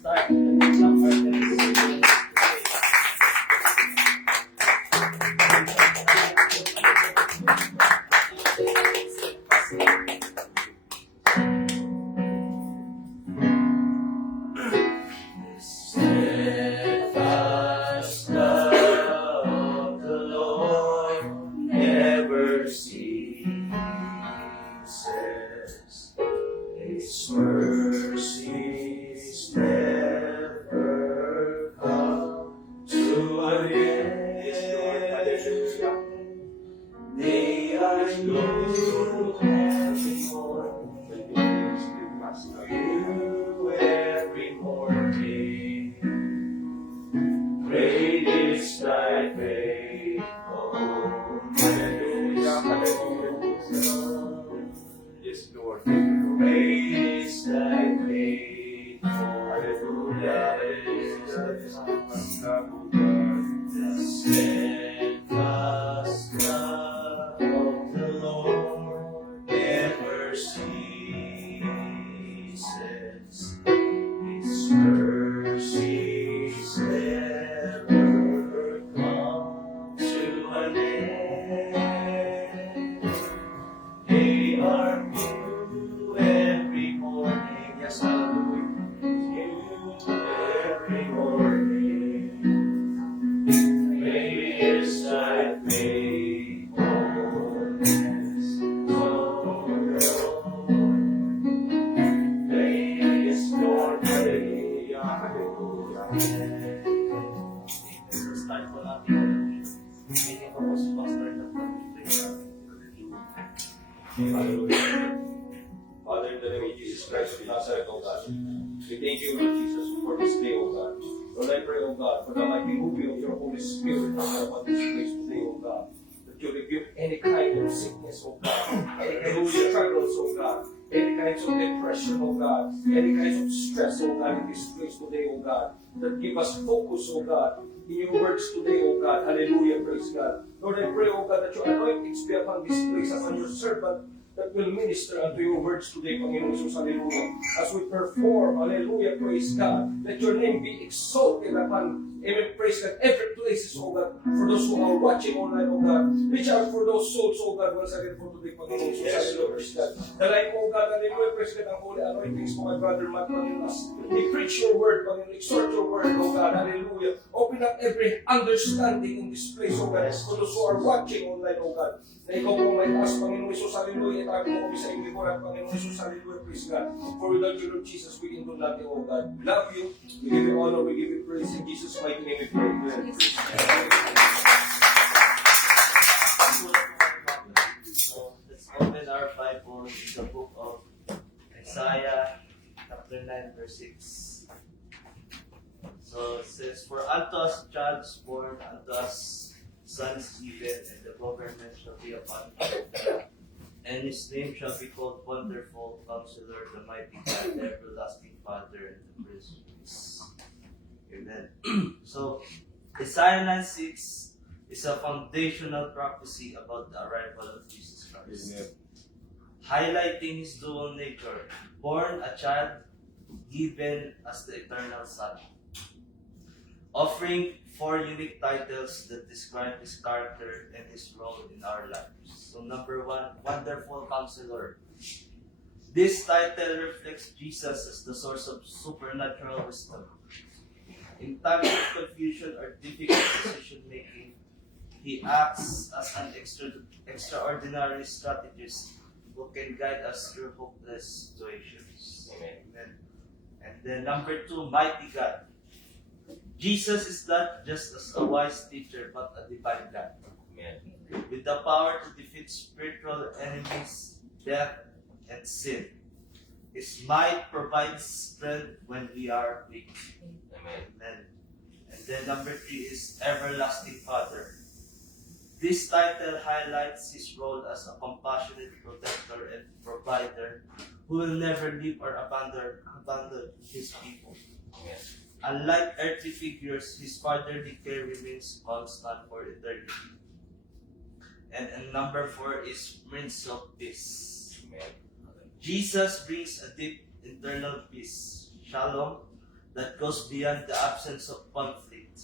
start the episode. Steadfast love of the Lord never ceases. His mercies never come to an end. They are new every morning. New every morning. Great is thy faithfulness. Yes, Lord. Great is thy faithfulness. The steadfast love of the Lord never ceases. His mercies never come to an end. They are new every morning. Yes, hallelujah. New every morning. Great is thy faithfulness, O Lord. Great is your praise. Start po natin. Meaning ko po si Pastor na Hallelujah. Father, in the name of Jesus Christ of Nazareth, O God, we thank you, Lord Jesus, for this day, O God. Lord, I pray, O God, for the mighty moving of your Holy Spirit upon this place today, O God, that you rebuke any kind of sickness, O God, any kind of struggles, O God, any kinds of depression, O God, any kinds of stress, O God, in this place today, O God, that give us focus, O God, in your words today, O God. Hallelujah, praise God. Lord, I pray, O God, that your anointings be upon this place, upon your servant, that will minister unto your words today, Panginoon Jesus, hallelujah. As we perform, hallelujah, praise God, let your name be exalted upon, amen, praise God, every place, oh God, for those who are watching online, oh God. Reach out for those souls, oh God, once again for today, Panginoon Jesus, hallelujah, praise God. The life, oh God, hallelujah, praise God, ang holy anointings for my brother, Matt, Panginoon, as he preach your word, Panginoon, exhort your word, oh God, hallelujah. Open up every understanding in this place, oh God, for those who are watching online, oh God. Na ikaw po may taas, Panginoon Jesus, hallelujah. Itabi mo kami sa inyo po na, Panginoon Jesus, hallelujah, praise God. For without you, Lord Jesus, we can do nothing, oh God. We love you, we give you honor, we give you praise. In Jesus' mighty name we pray. Amen. So let's open our Bible in the book of Isaiah, chapter 9, verse 6. So it says, "For unto us a child is born, unto us son is given, and the government shall be upon him. And his name shall be called Wonderful, Counselor, the Mighty God, the Everlasting Father, and the Prince of Peace." Amen. So, Isaiah 9:6 is a foundational prophecy about the arrival of Jesus Christ. Amen. Highlighting his dual nature, born a child, given as the eternal Son. Offering 4 unique titles that describe his character and his role in our lives. So number 1, Wonderful Counselor. This title reflects Jesus as the source of supernatural wisdom. In times of confusion or difficult decision making, he acts as an extraordinary strategist who can guide us through hopeless situations. Amen. And then number 2, Mighty God. Jesus is not just as a wise teacher, but a divine God. Amen. With the power to defeat spiritual enemies, death, and sin. His might provides strength when we are weak. Amen. Amen. And then number 3 is Everlasting Father. This title highlights his role as a compassionate protector and provider who will never leave or abandon his people. Amen. Unlike earthly figures, his fatherly care remains constant for eternity. And number 4 is Prince of Peace. Amen. Jesus brings a deep internal peace, shalom, that goes beyond the absence of conflict.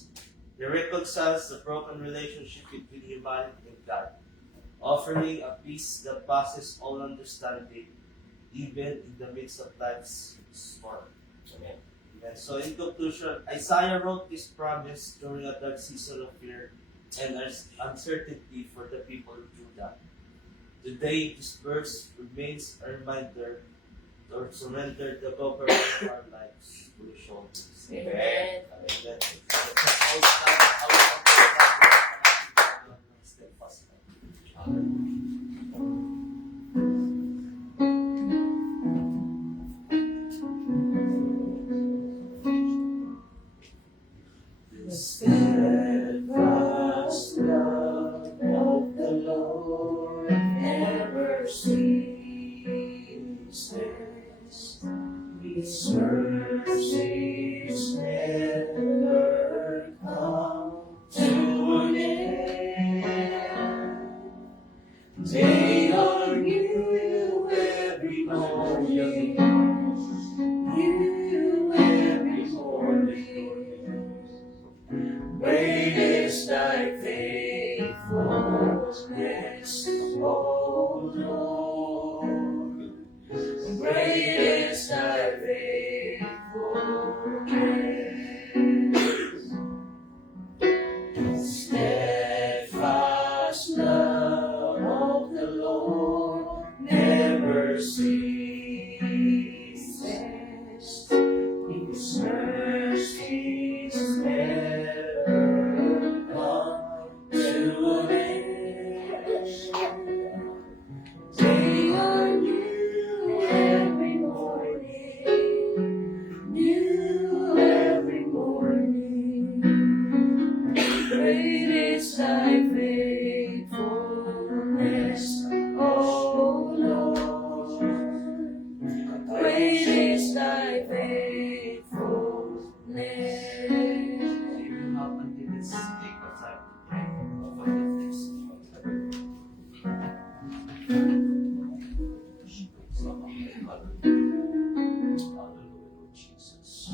He reconciles the broken relationship between humanity and God, offering a peace that passes all understanding, even in the midst of life's storm. Amen. And so, in conclusion, Isaiah wrote this promise during a dark season of fear and uncertainty for the people of Judah. Today, this verse remains a reminder to surrender the government of our lives to His shoulders. Amen. Amen. Let's all stand out of steadfast love. The steadfast love of the Lord never ceases. His mercies never come to an end. They are new every morning. New every morning. Great is thy faithfulness, O Lord. Great is thy faithfulness. Steadfast love of the Lord never ceases. His mercies never come to an end. They are new every morning, new every morning. Great is thy faithfulness, O Lord. Great is thy faithfulness. You will not until it's take the time to pray over the face of God. Hallelujah, Jesus.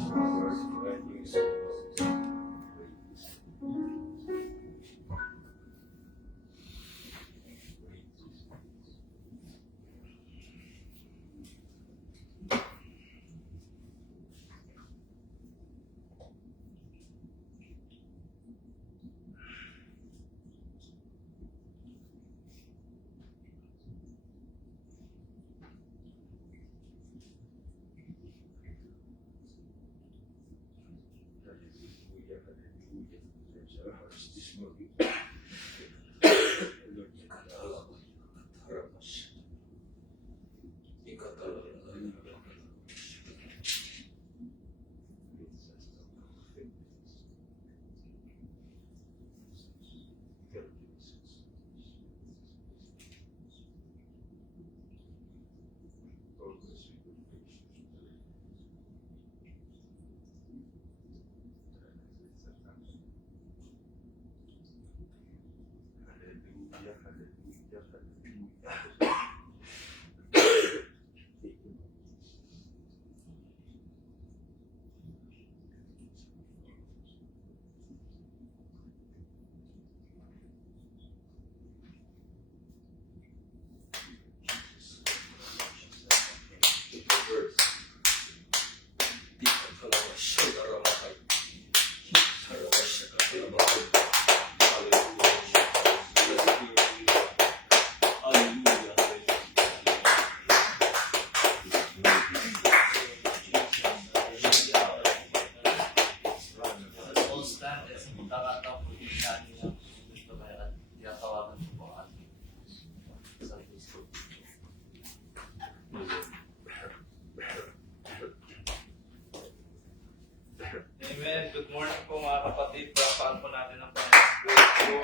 Amen. Good morning po mga kapatid. Palapakan po natin ang Panginoon.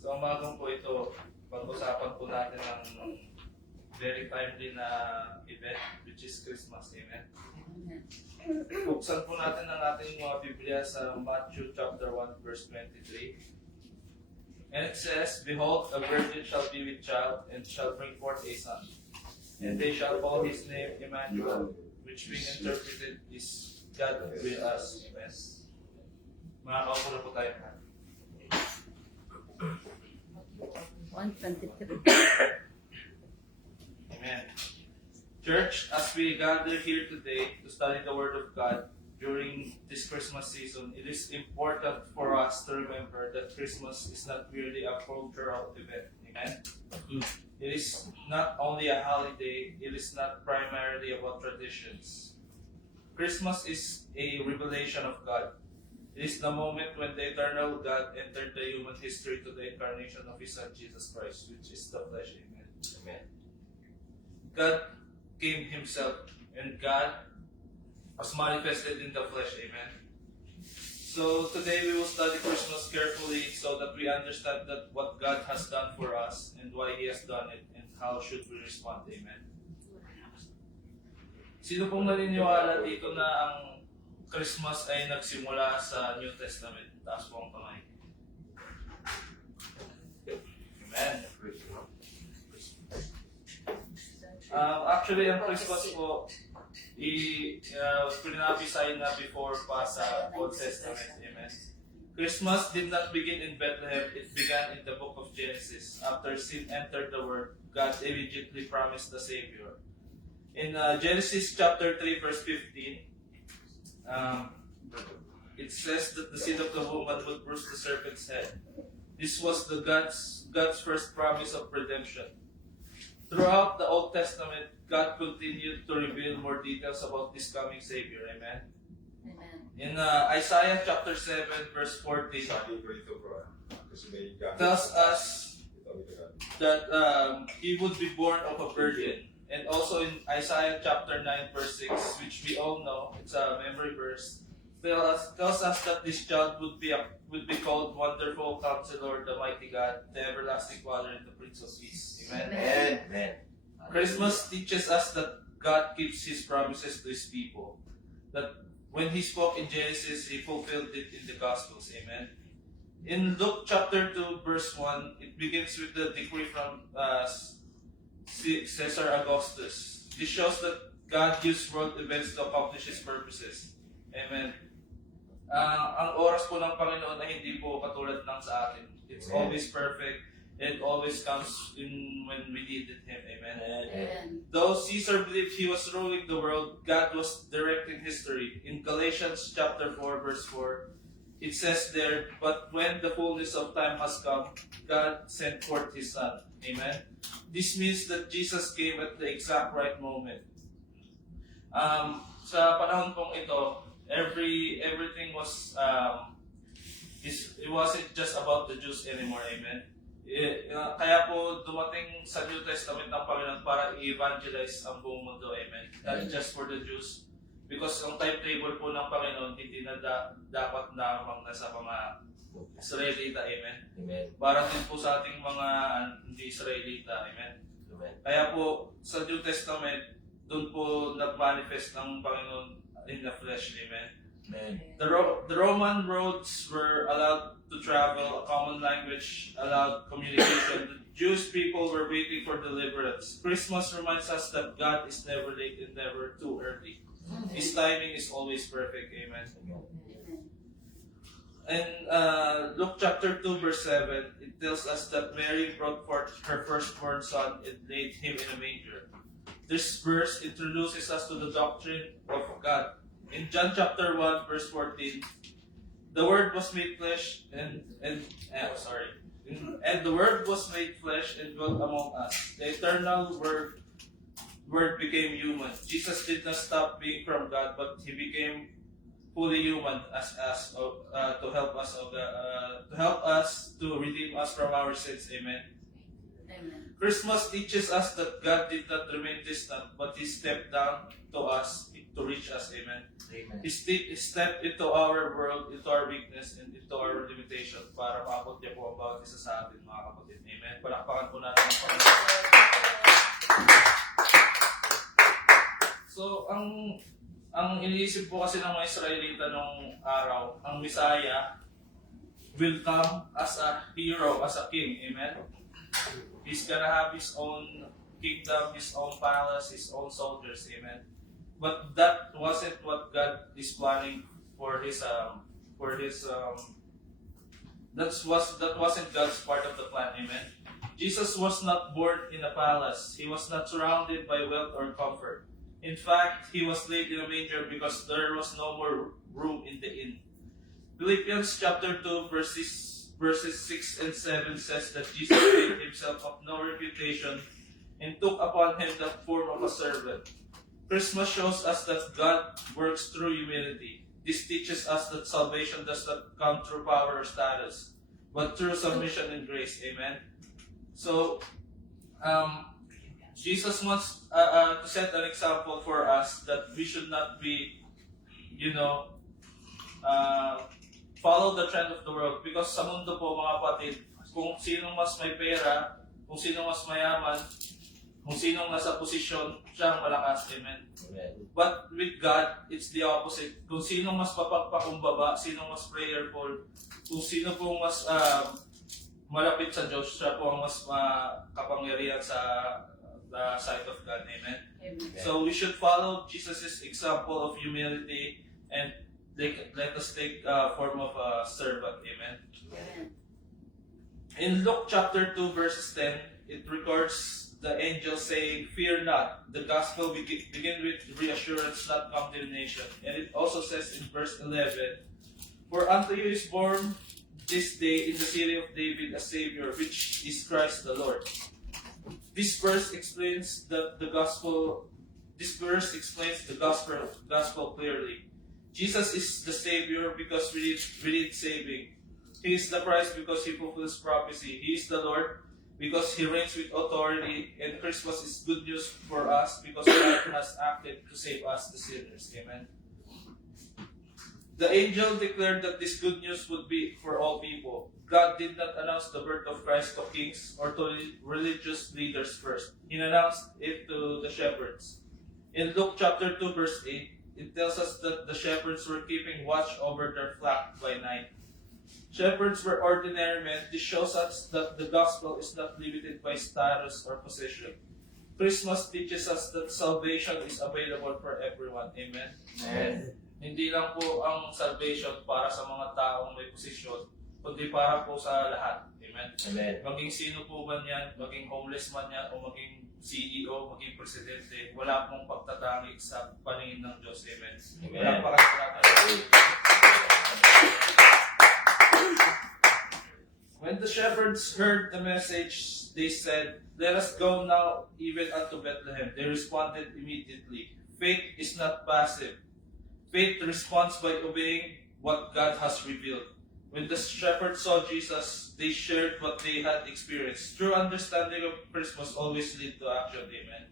Sa umagang po ito, pag-usapan po natin ang very timely na event, which is Christmas. Amen. Buksan po natin ang ating mga Biblia sa Matthew chapter 1 verse 23. And it says, Behold, a virgin shall be with child, and shall bring forth a son. And they shall call his name Emmanuel, which being interpreted is God with us. Amen. Mga kaupo na po tayo. 123. Amen. Church, as we gather here today to study the Word of God during this Christmas season, it is important for us to remember that Christmas is not merely a cultural event. Amen. It is not only a holiday, it is not primarily about traditions. Christmas is a revelation of God. It is the moment when the eternal God entered the human history to the incarnation of His Son Jesus Christ, which is the flesh. Amen. Amen. God came Himself, and God was manifested in the flesh. Amen. So today we will study Christmas carefully so that we understand that what God has done for us and why He has done it and how should we respond. Amen. Sino pong naniniwala dito na ang Christmas ay nagsimula sa New Testament? Taas po ang kamay. Amen. Actually, ang Christmas po, pinapisay na before pa sa Old Testament. Amen. Christmas did not begin in Bethlehem, it began in the book of Genesis. After sin entered the world, God immediately promised the Savior. In Genesis chapter 3 verse 15, it says that the seed of the woman would bruise the serpent's head. This was the God's first promise of redemption. Throughout the Old Testament, God continued to reveal more details about this coming Savior. Amen. Amen. In Isaiah chapter 7 verse 14, Sabi ko ito, bro. Kasi may gamit. tells us Ito, ito, ito. that He would be born of a virgin. And also in Isaiah chapter 9 verse 6, which we all know, it's a memory verse, tells us that this child would be called Wonderful Counselor, the Mighty God, the Everlasting Father, and the Prince of Peace. Amen. Amen. Christmas teaches us that God keeps His promises to His people. That when He spoke in Genesis, He fulfilled it in the Gospels. Amen. In Luke chapter 2 verse 1, it begins with the decree from Caesar Augustus. This shows that God used world events to accomplish His purposes. Amen. Ang oras po ng Panginoon ay hindi po katulad ng sa atin. It's Amen. always perfect. It always comes in when we needed Him. Amen. Amen. Though Caesar believed he was ruling the world, God was directing history. In Galatians chapter 4 verse 4, it says there, But when the fullness of time has come, God sent forth His Son. Amen. This means that Jesus came at the exact right moment. Sa panahon pong ito, everything was it wasn't just about the Jews anymore. Amen. Kaya po dumating sa New Testament ng Panginoon para i-evangelize ang buong mundo. Amen. Not just for the Jews. Because ang timetable po ng Panginoon hindi na dapat lamang nasa mga Israelita. Amen. Amen. Para din po sa ating mga hindi Israelita. Amen. Amen. Kaya po sa New Testament, doon po nag-manifest ng Panginoon in the flesh. Amen. Amen. The Roman roads were allowed to travel, a common language allowed communication. The Jewish people were waiting for deliverance. Christmas reminds us that God is never late and never too early. His timing is always perfect. Amen. And Luke chapter 2 verse 7, it tells us that Mary brought forth her firstborn son and laid him in a manger. This verse introduces us to the doctrine of God. In John chapter 1 verse 14, the Word was made flesh and the Word was made flesh and dwelt among us. The eternal Word became human. Jesus did not stop being from God, but He became fully human as to help us to redeem us from our sins. Amen. Amen. Christmas teaches us that God did not remain distant, but He stepped down to us to reach us. Amen. Amen. He stepped into our world, into our weakness, and into our limitation para maabot niya po ang bawat isa sa atin, mga kapatid. Amen. Palakpakan po natin ang Panginoon. So, ang iniisip po kasi ng mga Israelita nung araw, ang Messiah will come as a hero, as a king. Amen. He's gonna have his own kingdom, his own palace, his own soldiers. Amen. But that wasn't what God is planning for his that wasn't God's part of the plan. Amen. Jesus was not born in a palace. He was not surrounded by wealth or comfort. In fact, he was laid in a manger because there was no more room in the inn. Philippians chapter 2 verses 6 and 7 says that Jesus made himself of no reputation and took upon him the form of a servant. Christmas shows us that God works through humility. This teaches us that salvation does not come through power or status, but through submission and grace. Amen. So, Jesus wants to set an example for us that we should not be, follow the trend of the world. Because sa mundo po, mga kapatid, kung sinong mas may pera, kung sinong mas mayaman, kung sinong nasa posisyon, siya ang malakas. Amen. Amen. But with God, it's the opposite. Kung sinong mas mapagpakumbaba, sinong mas prayerful, kung sino pong mas malapit sa Diyos, siya po ang mas kapangyarihan sa the sight of God. Amen. Amen. So we should follow Jesus' example of humility and let us take form of a servant. Amen. Amen. In Luke chapter 2 verses 10, it records the angel saying, "Fear not." The gospel begin with reassurance, not condemnation. And it also says in verse 11, "For unto you is born this day in the city of David a Savior, which is Christ the Lord." This verse explains the gospel. This verse explains the gospel clearly. Jesus is the Savior because we need saving. He is the Christ because He fulfills prophecy. He is the Lord because He reigns with authority. And Christmas is good news for us because God has acted to save us, the sinners. Amen. The angel declared that this good news would be for all people. God did not announce the birth of Christ to kings or to religious leaders first. He announced it to the shepherds. In Luke chapter 2 verse 8, it tells us that the shepherds were keeping watch over their flock by night. Shepherds were ordinary men. This shows us that the gospel is not limited by status or position. Christmas teaches us that salvation is available for everyone. Amen. Amen. Hindi lang po ang salvation para sa mga taong may posisyon, kundi para po sa lahat. Amen. Amen. Maging sino po man yan, maging homeless man yan, o maging CEO, maging presidente, wala pong pagtatangik sa paningin ng Diyos. Amen. Amen. Walang pagkakataon. When the shepherds heard the message, they said, "Let us go now even unto Bethlehem." They responded immediately. Faith is not passive. Faith responds by obeying what God has revealed. When the shepherds saw Jesus, they shared what they had experienced. True understanding of Christmas always lead to action. Amen.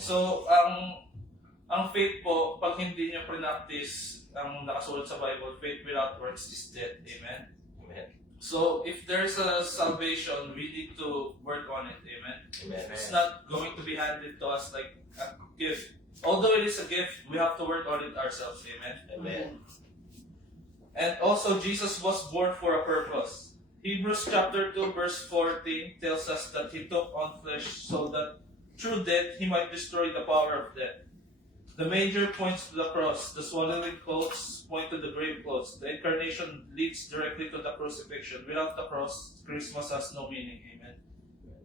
So, ang faith po, pag hindi niyo practice ang nakasulat sa Bible, faith without works is dead. Amen. Amen. So, if there's a salvation, we need to work on it. Amen. Amen. It's not going to be handed to us like a gift. Although it is a gift, we have to work on it ourselves. Amen. Amen. And also, Jesus was born for a purpose. Hebrews chapter 2 verse 14 tells us that He took on flesh so that through death He might destroy the power of death. The manger points to the cross. The swaddling clothes point to the grave clothes. The incarnation leads directly to the crucifixion. Without the cross, Christmas has no meaning. Amen.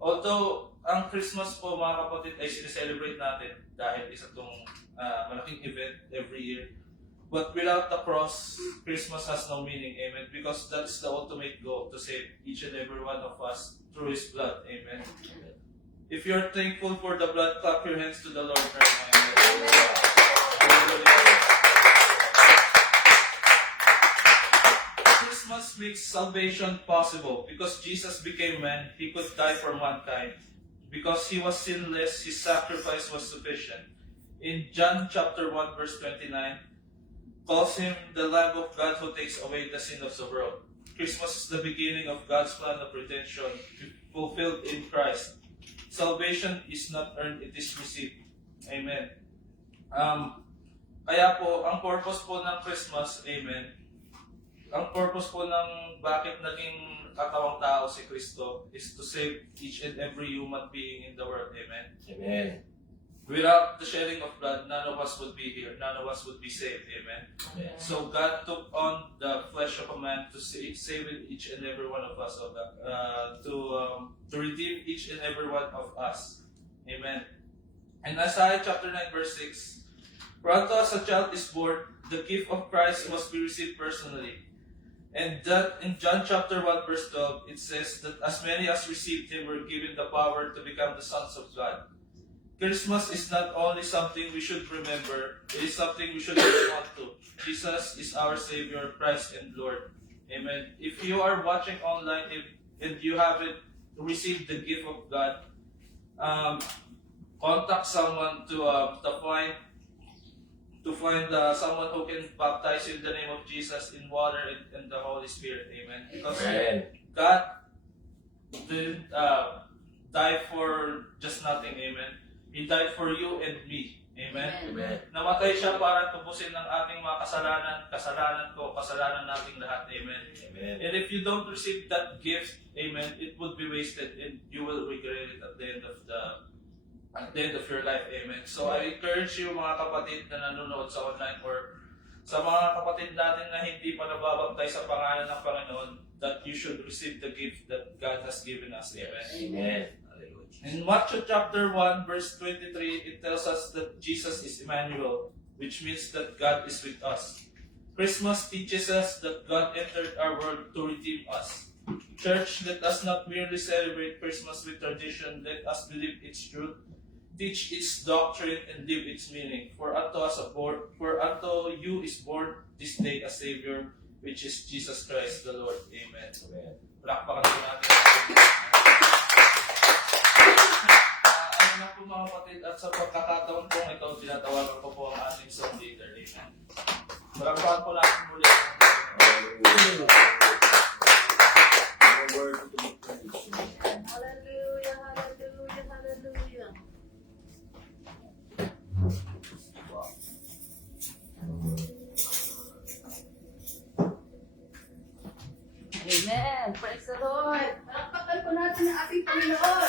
Although, ang Christmas po mga kapatid ay sineselebrate natin dahil isa itong malaking event every year. But without the cross, Christmas has no meaning. Amen. Because that is the ultimate goal, to save each and every one of us through His blood. Amen. If you're thankful for the blood, clap your hands to the Lord right now. Christmas makes salvation possible. Because Jesus became man, He could die for mankind. Because He was sinless, His sacrifice was sufficient. In John chapter 1 verse 29, calls Him the Lamb of God who takes away the sin of the world. Christmas is the beginning of God's plan of redemption fulfilled in Christ. Salvation is not earned, it is received. Amen. Kaya po, ang purpose po ng Christmas, amen, ang purpose po ng bakit naging katawang tao si Kristo is to save each and every human being in the world. Amen. Amen. Without the shedding of blood, none of us would be here. None of us would be saved. Amen. So God took on the flesh of a man to save each and every one of us, oh God, to redeem each and every one of us. Amen. In Isaiah chapter 9 verse 6, for unto us a child is born, the gift of Christ must be received personally. And that in John chapter 1 verse 12, it says that as many as received him were given the power to become the sons of God. Christmas is not only something we should remember, it is something we should respond to. Jesus is our Savior, Christ and Lord. Amen. If you are watching online and you haven't received the gift of God, contact someone to find someone who can baptize you in the name of Jesus in water and the Holy Spirit. Amen. Because Amen. God didn't die for just nothing. Amen. He died for you and me. Amen. Amen. Namatay siya para tubusin ng ating mga kasalanan ko, kasalanan nating lahat. Amen. Amen. And if you don't receive that gift, amen, it would be wasted and you will regret it at the end of your life. Amen. So I encourage you mga kapatid na nanonood sa online or sa mga kapatid natin na hindi pa nababagtay sa pangalan ng Panginoon, that you should receive the gift that God has given us. Amen. Amen. In Matthew chapter 1 verse 23, it tells us that Jesus is Emmanuel, which means that God is with us. Christmas teaches us that God entered our world to redeem us. Church, let us not merely celebrate Christmas with tradition, let us believe its truth, teach its doctrine, and live its meaning. For unto you is born this day a Savior, which is Jesus Christ the Lord. Amen. Amen. Palakpakan po natin. Ano na po mga kapatid, at sa pagkakataon po ito, tinatawagan ko po ang ating song leader. Amen. Palakpakan po natin muli. Hallelujah, hallelujah, hallelujah. Amen. Praise the Lord. Palakpakan po natin ang ating Panginoon.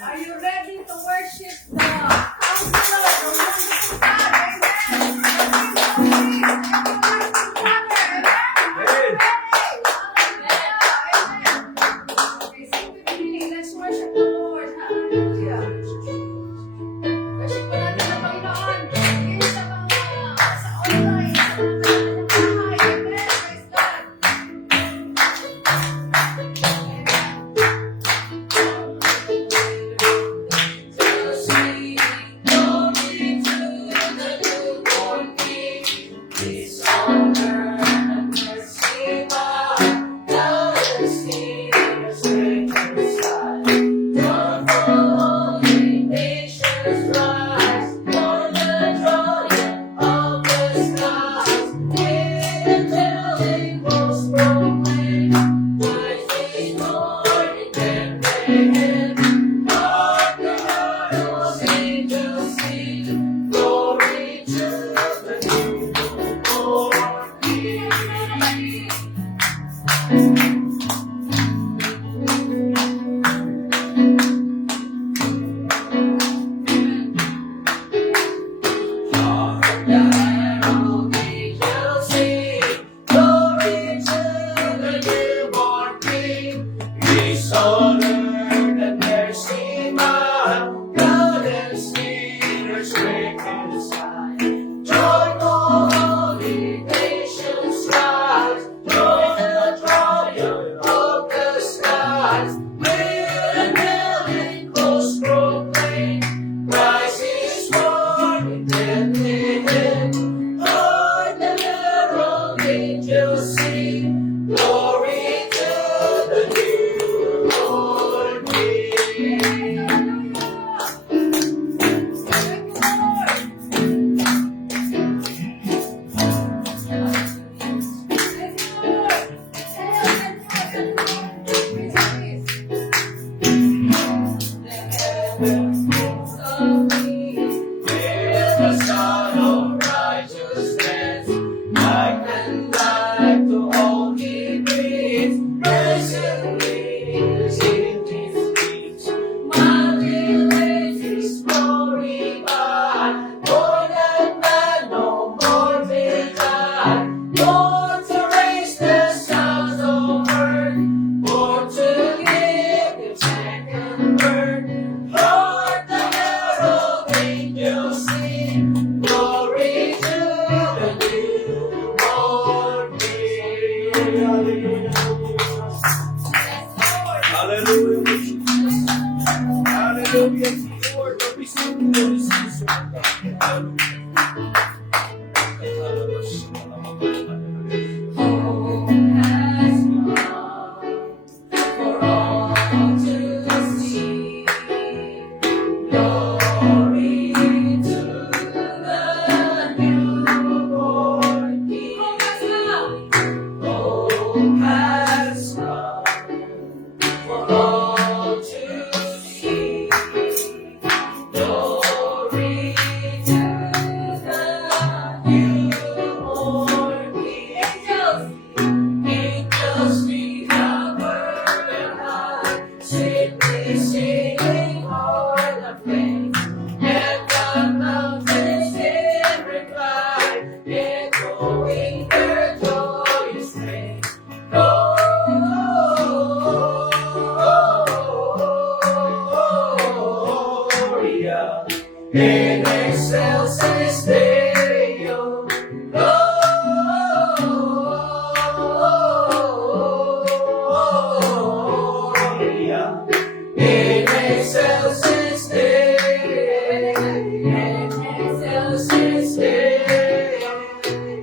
Are you ready to worship the Counselor, the wonderful God? Amen. Okay, sing with me. Let's worship the Lord. Hallelujah. Worship po natin ang Panginoon. Sige sa mga sa online, sa mga bahay. Amen. Praise God. To all Lord, we receive for this season, oh God. Hallelujah. Hope has come for all to see. Glory to the newborn King. Hope has come for all to see. Glory to the newborn King. Angels we have heard and high, sweetly singing o'er the plain, and the mountains in reply, echoing their joyous strain. Gloria in excelsis Deo. Gloria in excelsis Deo. In excelsis Deo.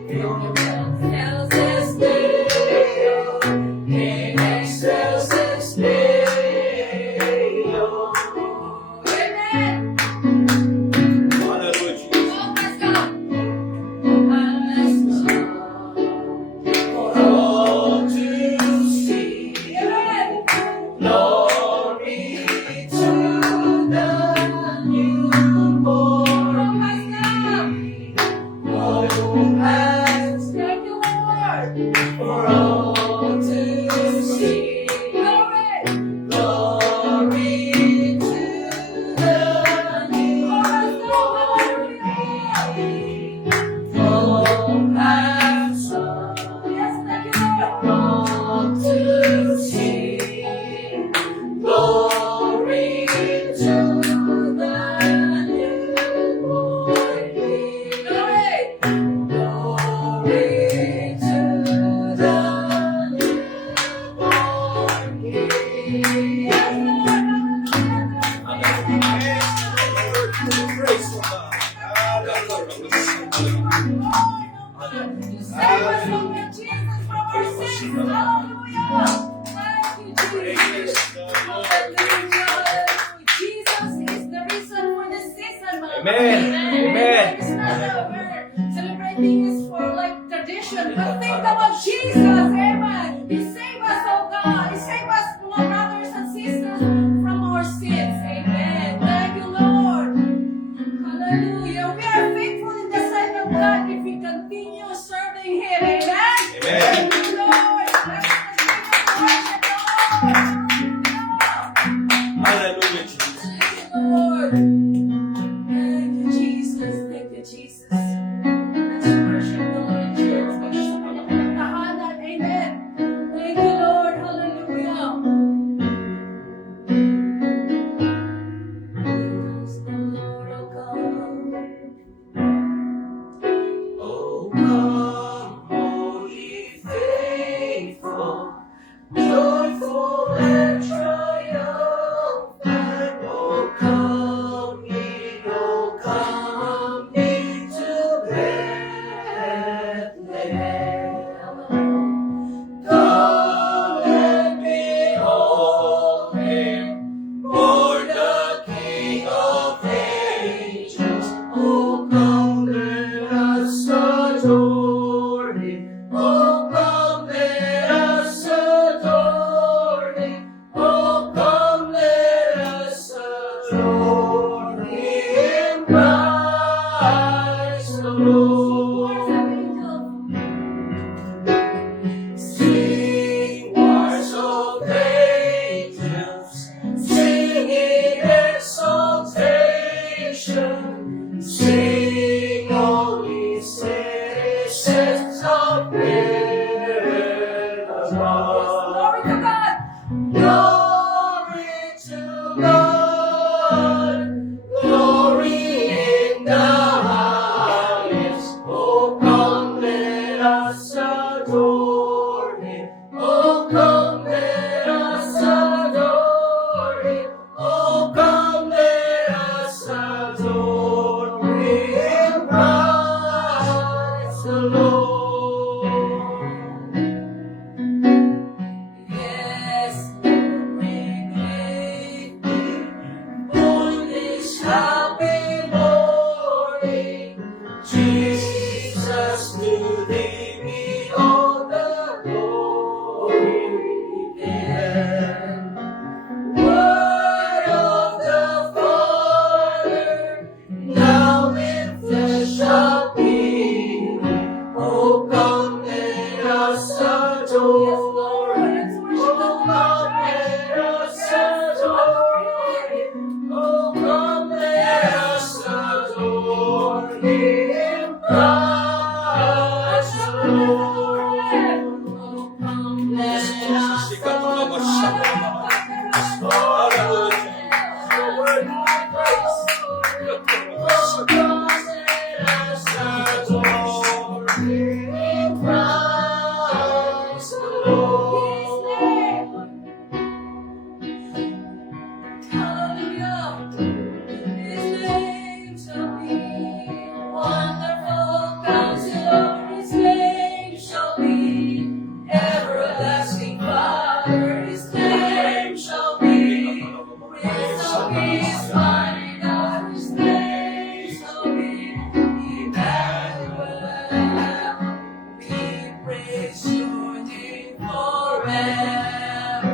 In excelsis Deo. In excelsis Deo. Amen. Hallelujah, Jesus. For all to see. Glory to the newborn King. Hope has come for all to see. Glory to the newborn King. Hope has come all to see. Glory to the newborn King. Glory to the newborn King. Praise to God. Hallelujah. Save us, Lord Jesus, from our sins. Hallelujah. Thank you, Jesus. Hallelujah. Jesus is the reason for this season, mga Amen. kapatid. Amen. It's not that we're celebrating this for like tradition, but think about Jesus. Amen. He saved us, oh God. He saved us, mga brothers and sisters, from our sins. Amen. Thank you, Lord. Hallelujah. We are faithful in the sight of God if we continue serving Him. Amen. Amen. Thank you, Lord. Let's worship the Lord. Hallelujah, Jesus. Thank you, Lord. Thank you, Jesus. Thank you, Jesus. Let's worship the Lord Jesus. Tahanan. Amen. happy morning, Jesus, to thee be all the glory. Amen. Word of the Father, now in flesh appearing. Oh, come let us adore. Oh, come let us adore Him. Oh, come let us adore Him. Christ the Lord. Oh, come let us adore Everlasting Father, His name shall be. Prince of Peace, mighty God, His name shall be. Emmanuel, we praise Your name forever.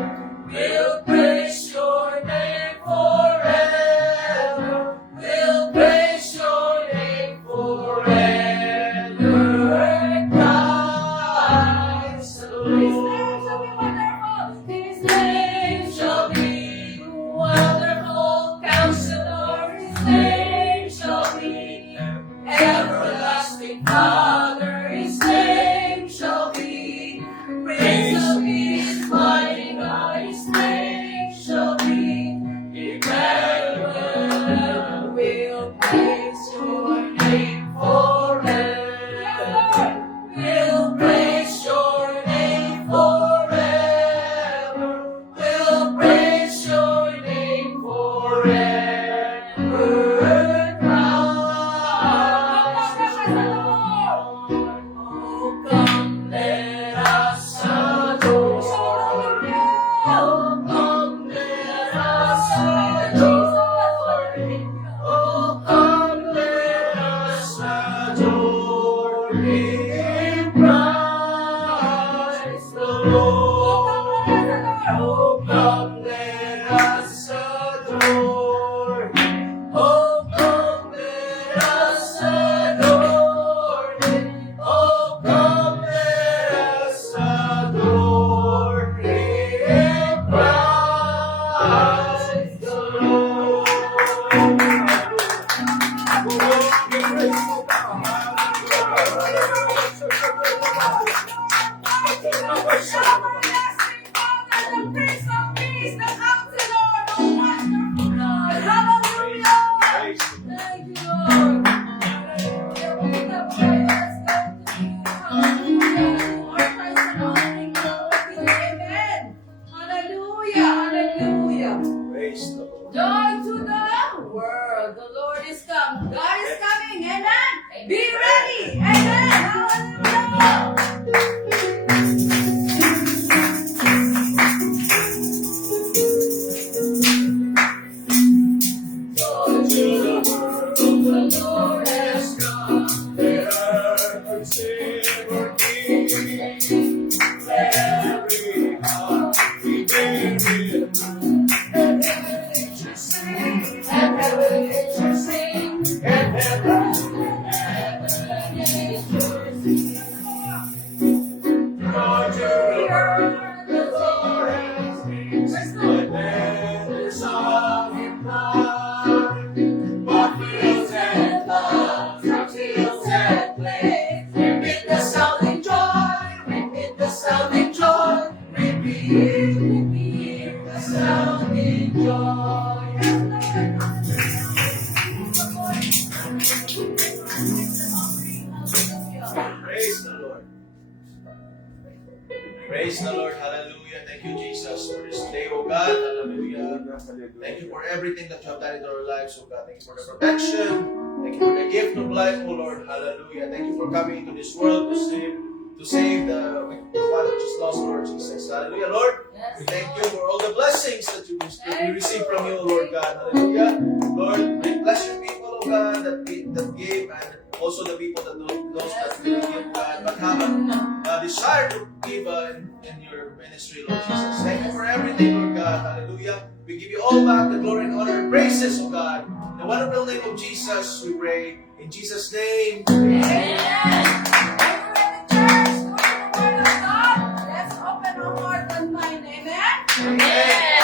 We'll praise Your name forever. We'll praise Your name forever. Christ the Lord. His name shall be wonderful Counselor. His name shall be everlasting Father. His name shall be Prince of Peace, mighty God. His name shall be Emmanuel. We'll praise Your name forever. We'll praise Your name forever. We'll praise Your name forever. Christ the Lord. Oh, come let us adore. Oh, come let us adore Him. Oh, come let us adore Him. Christ the Lord. Oh, come let us adore Him. Oh, come let us adore Him. Oh, come let us adore Him. Christ the Lord. Praise the Lord. Joy to the world. The Lord is come. God is coming. Amen. Be ready. Amen. Hallelujah. Joy to the world. The Lord has come. Let earth sing for King. Let every heart be buried. And heaven nature sing. And heaven nature sing. And heaven nature sing. Joy to the world, the Lord has been. Let men the song Him love. What fields and floods, what fields and plains. Repeat the sounding joy. Repeat the sounding joy. Repeat the sounding joy. Praise the Lord. Praise the Lord. Hallelujah. Thank you, Jesus, for this day, O God. Hallelujah. Thank you for everything that you have done in our lives, O God. Thank you for the protection. Thank you for the gift of life, O Lord. Hallelujah. Thank you for coming into this world to save the one which is lost, Lord Jesus. Hallelujah, Lord. We thank you for all the blessings that we receive from you, O Lord God. Hallelujah. Lord, one that gave, and also the people that knows that they give, God, but have a desire to give in your ministry, Lord Jesus. Thank you for everything, Lord God. Hallelujah. We give you all back the glory and honor and praises, oh God. In the wonderful name of Jesus, we pray. In Jesus' name, Amen. Everybody, church, go to the Word of God. Let's open our heart and mind. Amen. Amen.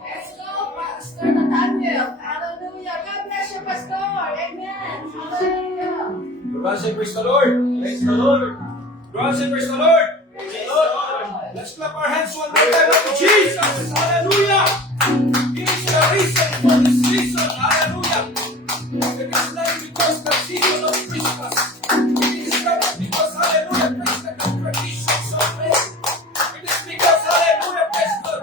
Let's go, Pastor Nathaniel. Hallelujah. God bless you, Pastor. Amen. Hallelujah. Everyone say, praise the Lord. Praise the Lord. Everyone say, praise the Lord. Praise the Lord. Let's clap our hands one more time to Jesus. Hallelujah. He is the reason for this season. Hallelujah. It is not because the season of Christmas. It is not because, hallelujah, praise the traditions of men. It is because, hallelujah, praise God,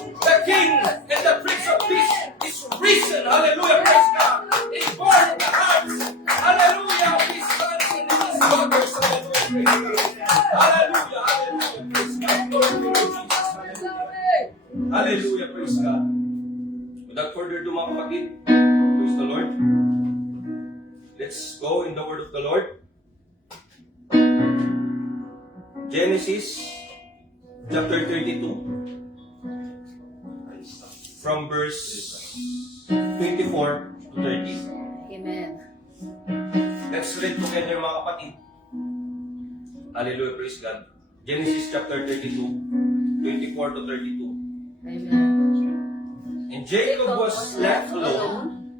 the King and the Prince of Peace is risen. Hallelujah, praise God. He born in the hearts. Hallelujah, of his sons and his daughters. Hallelujah, praise God. Hallelujah, hallelujah, praise God. Glory to Jesus. Hallelujah. Hallelujah, praise God. Without further ado, mga kapatid, praise the Lord. Let's go in the word of the Lord. Genesis chapter 32. From verse 24 to 30. Amen. Let's read together, mga kapatid. Hallelujah, praise God. Genesis chapter 32, 24 to 32. Amen. And Jacob was left alone,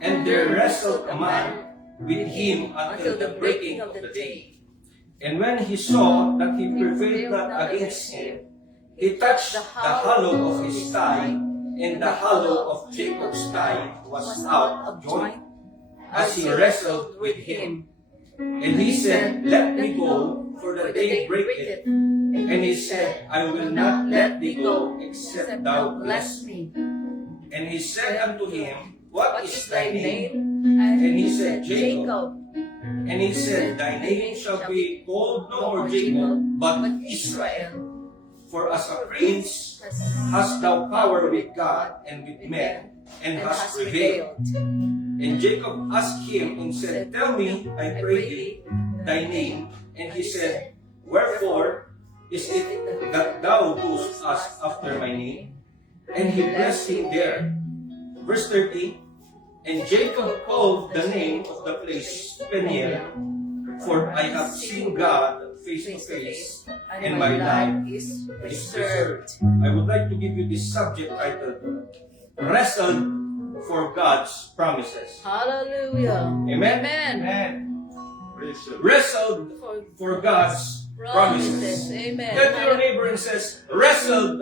and there wrestled a man with him until the breaking of the day. And when he saw that he prevailed not against him, he touched the hollow of his thigh, and the hollow of Jacob's thigh was out of joint, as he wrestled with him. And he said, Let me go, for the day breaketh. And he said, I will not let thee go, except thou bless me. And he said unto him, What is thy name? And he said, Jacob. And he said, Thy name shall be called no more Jacob, but Israel. For as a prince hast thou power with God and with men, and hast prevailed. And Jacob asked him and said, Tell me, I pray thee, thy name. And he said, Wherefore is it that thou dost ask after my name? And he blessed him there. Verse 30, And Jacob called the name of the place Peniel, for I have seen God face to face, and my life is preserved. I would like to give you this subject titled, Wrestled for God's Promises. Hallelujah. Amen? Amen. Wrestled for God's promises. Amen. Turn to your neighbor and says, wrestled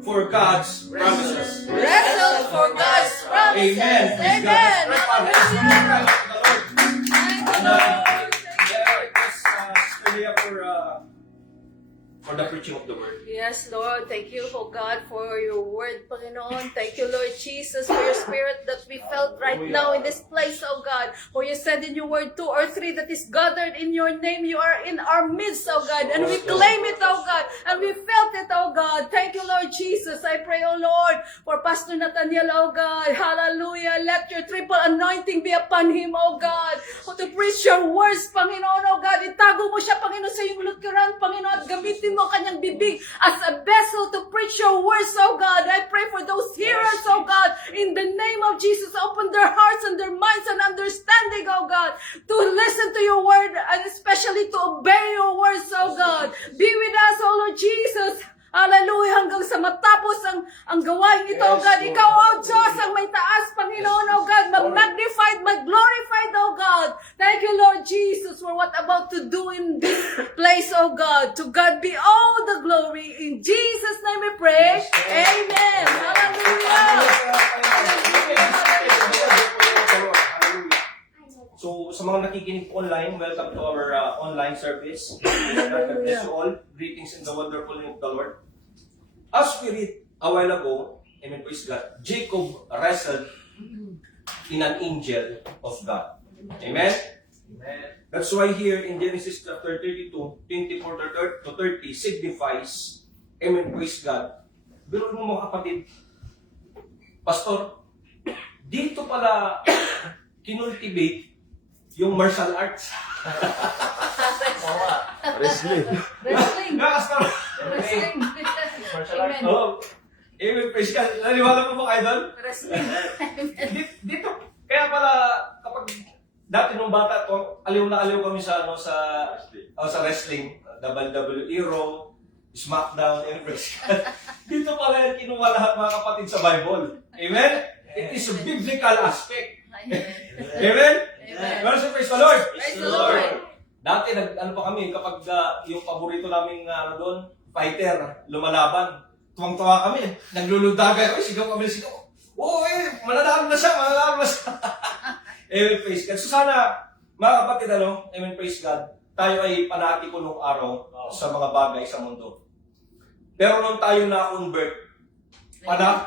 for God's promises. Wrestle for God's promises. Amen. Praise God. Amen. Let's clap our hands. Hallelujah. Thank you, Lord. Stay up for the preaching of the word. Yes, Lord. Thank you, oh God, for your word, Panginoon. Thank you, Lord Jesus, for your spirit that we felt right now in this place, oh God. For you said in your word, 2 or 3 that is gathered in your name, you are in our midst, oh God. And we claim it, oh God. And we felt it, oh God. Thank you, Lord Jesus. I pray, oh Lord, for Pastor Nathaniel, oh God. Hallelujah. Let your triple anointing be upon him, oh God. To preach your words, Panginoon, oh God. Itago mo siya, Panginoon, sa iyong luturan, Panginoon, at gamitin mo kanyang bibig as a vessel to preach your words, oh God. I pray for those hearers, oh God, in the name of Jesus, open their hearts and their minds and understanding, oh God, to listen to your word and especially to obey your words, oh God. Be with us, oh Lord Jesus. Hallelujah, hanggang sa matapos ang gawain ito, oh God. Ikaw, oh Diyos, ang may taas, Panginoon, oh God, mag-magnified, mag-glorified, oh God. Thank you, Lord Jesus, for what about to do in this place, oh God. To God be all the glory. In Jesus' name we pray. Amen. Hallelujah. So, sa mga nakikinig po online, welcome to our online service. God bless you all. Greetings in the wonderful name of the Lord. As we read a while ago, amen, praise God, Jacob wrestled in an angel of God. Amen? Amen. That's why here in Genesis chapter 32, 24 to 30 signifies, amen, praise God. Pero mo mga kapatid, Pastor, dito pala kinultivate yung martial arts. Wrestling. Wrestling. Nakasama. Wrestling. Amen. Oo. Amen, praise God. Naniwala mo ba kayo doon? Wrestling. Dito, kaya pala, kapag dati nung bata, aliw na aliw kami sa, sa wrestling, WWE, Raw, SmackDown, and praise God. Dito pala yung kinuha lahat mga kapatid sa Bible. Amen? It is a biblical aspect. Amen. Amen? Amen. Worship, praise the Lord. Praise the Lord. Dati, ano pa kami, kapag yung paborito naming doon, fighter, lumalaban, tuwang-tuwa kami. Naglulundagan kami, sigaw kami, sigaw. Oo, mananalo na siya. Amen, praise God. So sana, mga kapatid, amen, praise God, tayo ay panati ko nung araw sa mga bagay sa mundo. Pero nung tayo na-convert,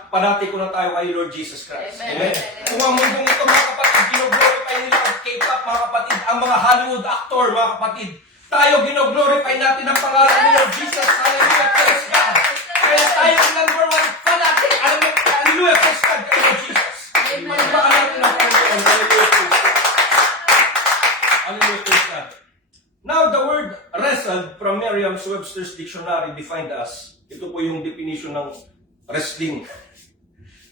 panati ko na tayo kay Lord Jesus Christ. Amen. Amen. Kung ang mundong ito, mga kapatid, ginoglorify nila ang K-pop, mga kapatid, ang mga Hollywood actor, mga kapatid, tayo ginoglorify natin ang pangalan ni Lord Jesus. Hallelujah, praise God. Kaya tayo ang number one fanatic. Alam mo, hallelujah, praise God kay Lord Jesus. Amen. Magpaka natin ang Panginoon. Hallelujah, praise God. Hallelujah, praise God. Now, the word wrestled from Merriam-Webster's dictionary defined as, ito po yung definition ng wrestling.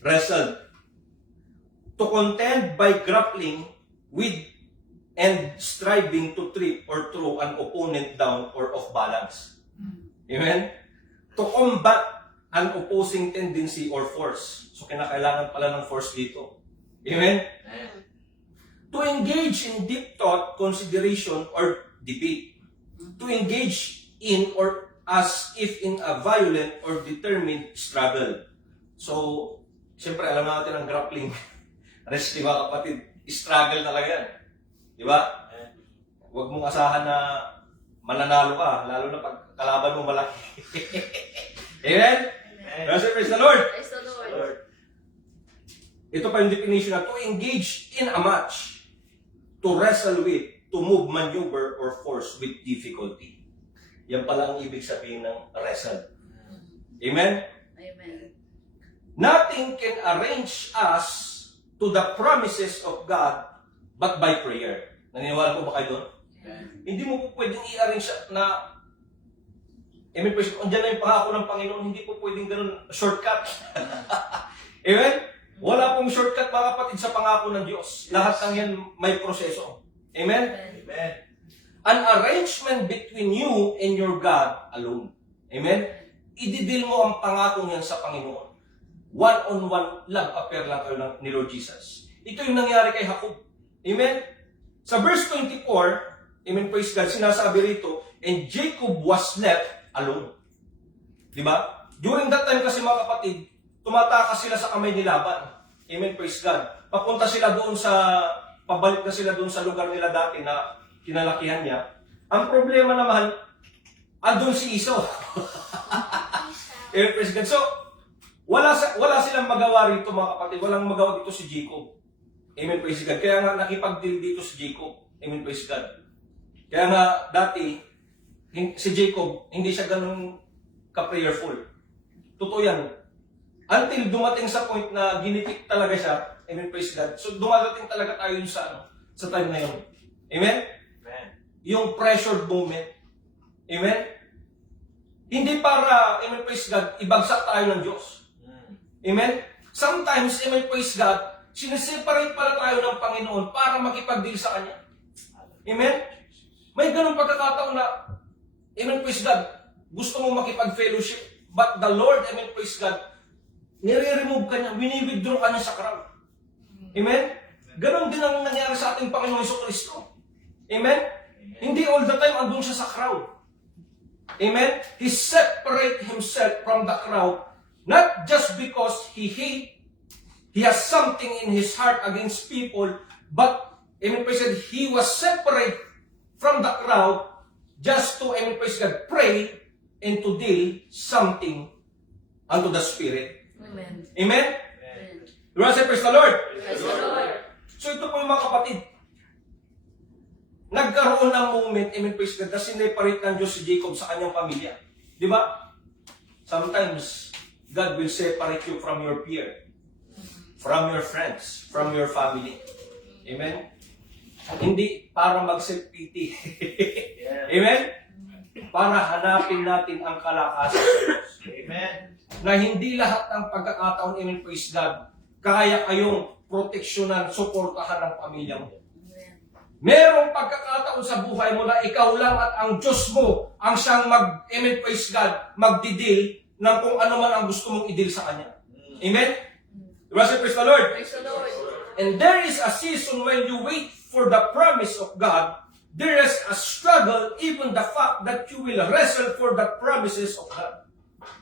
Wrestled. To contend by grappling with and striving to trip or throw an opponent down or off balance. Amen? To combat an opposing tendency or force. So, kinakailangan pala ng force dito. Amen? To engage in deep thought, consideration, or debate. To engage in or as if in a violent or determined struggle. So, siyempre, alam natin ang grappling. Wrestling, mga kapatid, struggle talaga yan. Di ba? Huwag mong asahan na mananalo ka, lalo na pag kalaban mo malaki. Amen? Praise the Lord! Praise the Lord. Ito pa yung definition na to engage in a match, to wrestle with, to move, maneuver, or force with difficulty. Yan pala ang ibig sabihin ng wrestle. Amen? Amen. Nothing can arrange us to the promises of God but by prayer. Naniniwala po ba kayo doon? Hindi mo po pwedeng i-arrange na amen, praise God. Andiyan na yung pangako ng Panginoon, hindi po pwedeng ganun shortcut. Amen? Wala pong shortcut, mga kapatid, sa pangako ng Diyos. Lahat ng yan may proseso. Amen? Amen. An arrangement between you and your God alone. Amen? Ididil mo ang pangako niyan sa Panginoon. One-on-one lang, appear lang kayo ni Lord Jesus. Ito yung nangyari kay Jacob. Amen? Sa verse 24, amen, praise God, sinasabi rito, and Jacob was left alone. Diba? During that time kasi, mga kapatid, tumatakas sila sa kamay ni Laban. Amen, praise God. Papunta sila doon pabalik na sila doon sa lugar nila dati na kinalakihan niya. Ang problema naman, andun si Esau. Amen, praise God. So, wala silang magawa rito, mga kapatid. Walang magawa dito si Jacob. Amen, praise God. Kaya nga nakipag-deal dito si Jacob. Amen, praise God. Kaya nga dati, si Jacob, hindi siya ganun ka-prayerful. Totoo yan. Until dumating sa point na ginitik talaga siya, amen, praise God. So dumadating talaga tayo yun sa time na yun. Amen? Amen. Yung pressured moment. Amen? Hindi para, amen, praise God, ibagsak tayo ng Diyos. Amen? Sometimes, amen, praise God, sineseparate pala tayo ng Panginoon para makipag-deal sa Kanya. Amen? May ganun pagkakataon na, amen, praise God, gusto mo makipag-fellowship, but the Lord, amen, praise God, nire-remove ka niya, wini-withdraw ka niya sa crowd. Amen? Ganon din ang nangyari sa ating Panginoon Jesucristo. Amen? Hindi all the time andun siya sa crowd. Amen? He separate himself from the crowd, not just because he has something in his heart against people, but, amen, praise God, he was separate from the crowd just to, amen, praise God, pray and to deal something unto the Spirit. Amen. Amen? Amen. You want to say, praise the Lord? Praise the Lord. So ito po yung mga kapatid. Nagkaroon ng moment, amen, praise God, na sineparate ng Diyos si Jacob sa kanyang pamilya. Di ba? Sometimes, God will separate you from your peer, from your friends, from your family. Amen? Hindi para mag-self-pity. Amen? Para hanapin natin ang kalakasan sa Diyos. Amen. Na hindi lahat ng pagkakataon, amen, praise God, kaya kayong proteksyonan, suportahan ng pamilya mo. Merong pagkakataon sa buhay mo na ikaw lang at ang Diyos mo ang siyang amen, praise God, magdidil ng kung ano man ang gusto mong idil sa Kanya. Amen? Diba si praise the Lord? Praise the Lord. And there is a season when you wait for the promise of God. There is a struggle, even the fact that you will wrestle for the promises of God.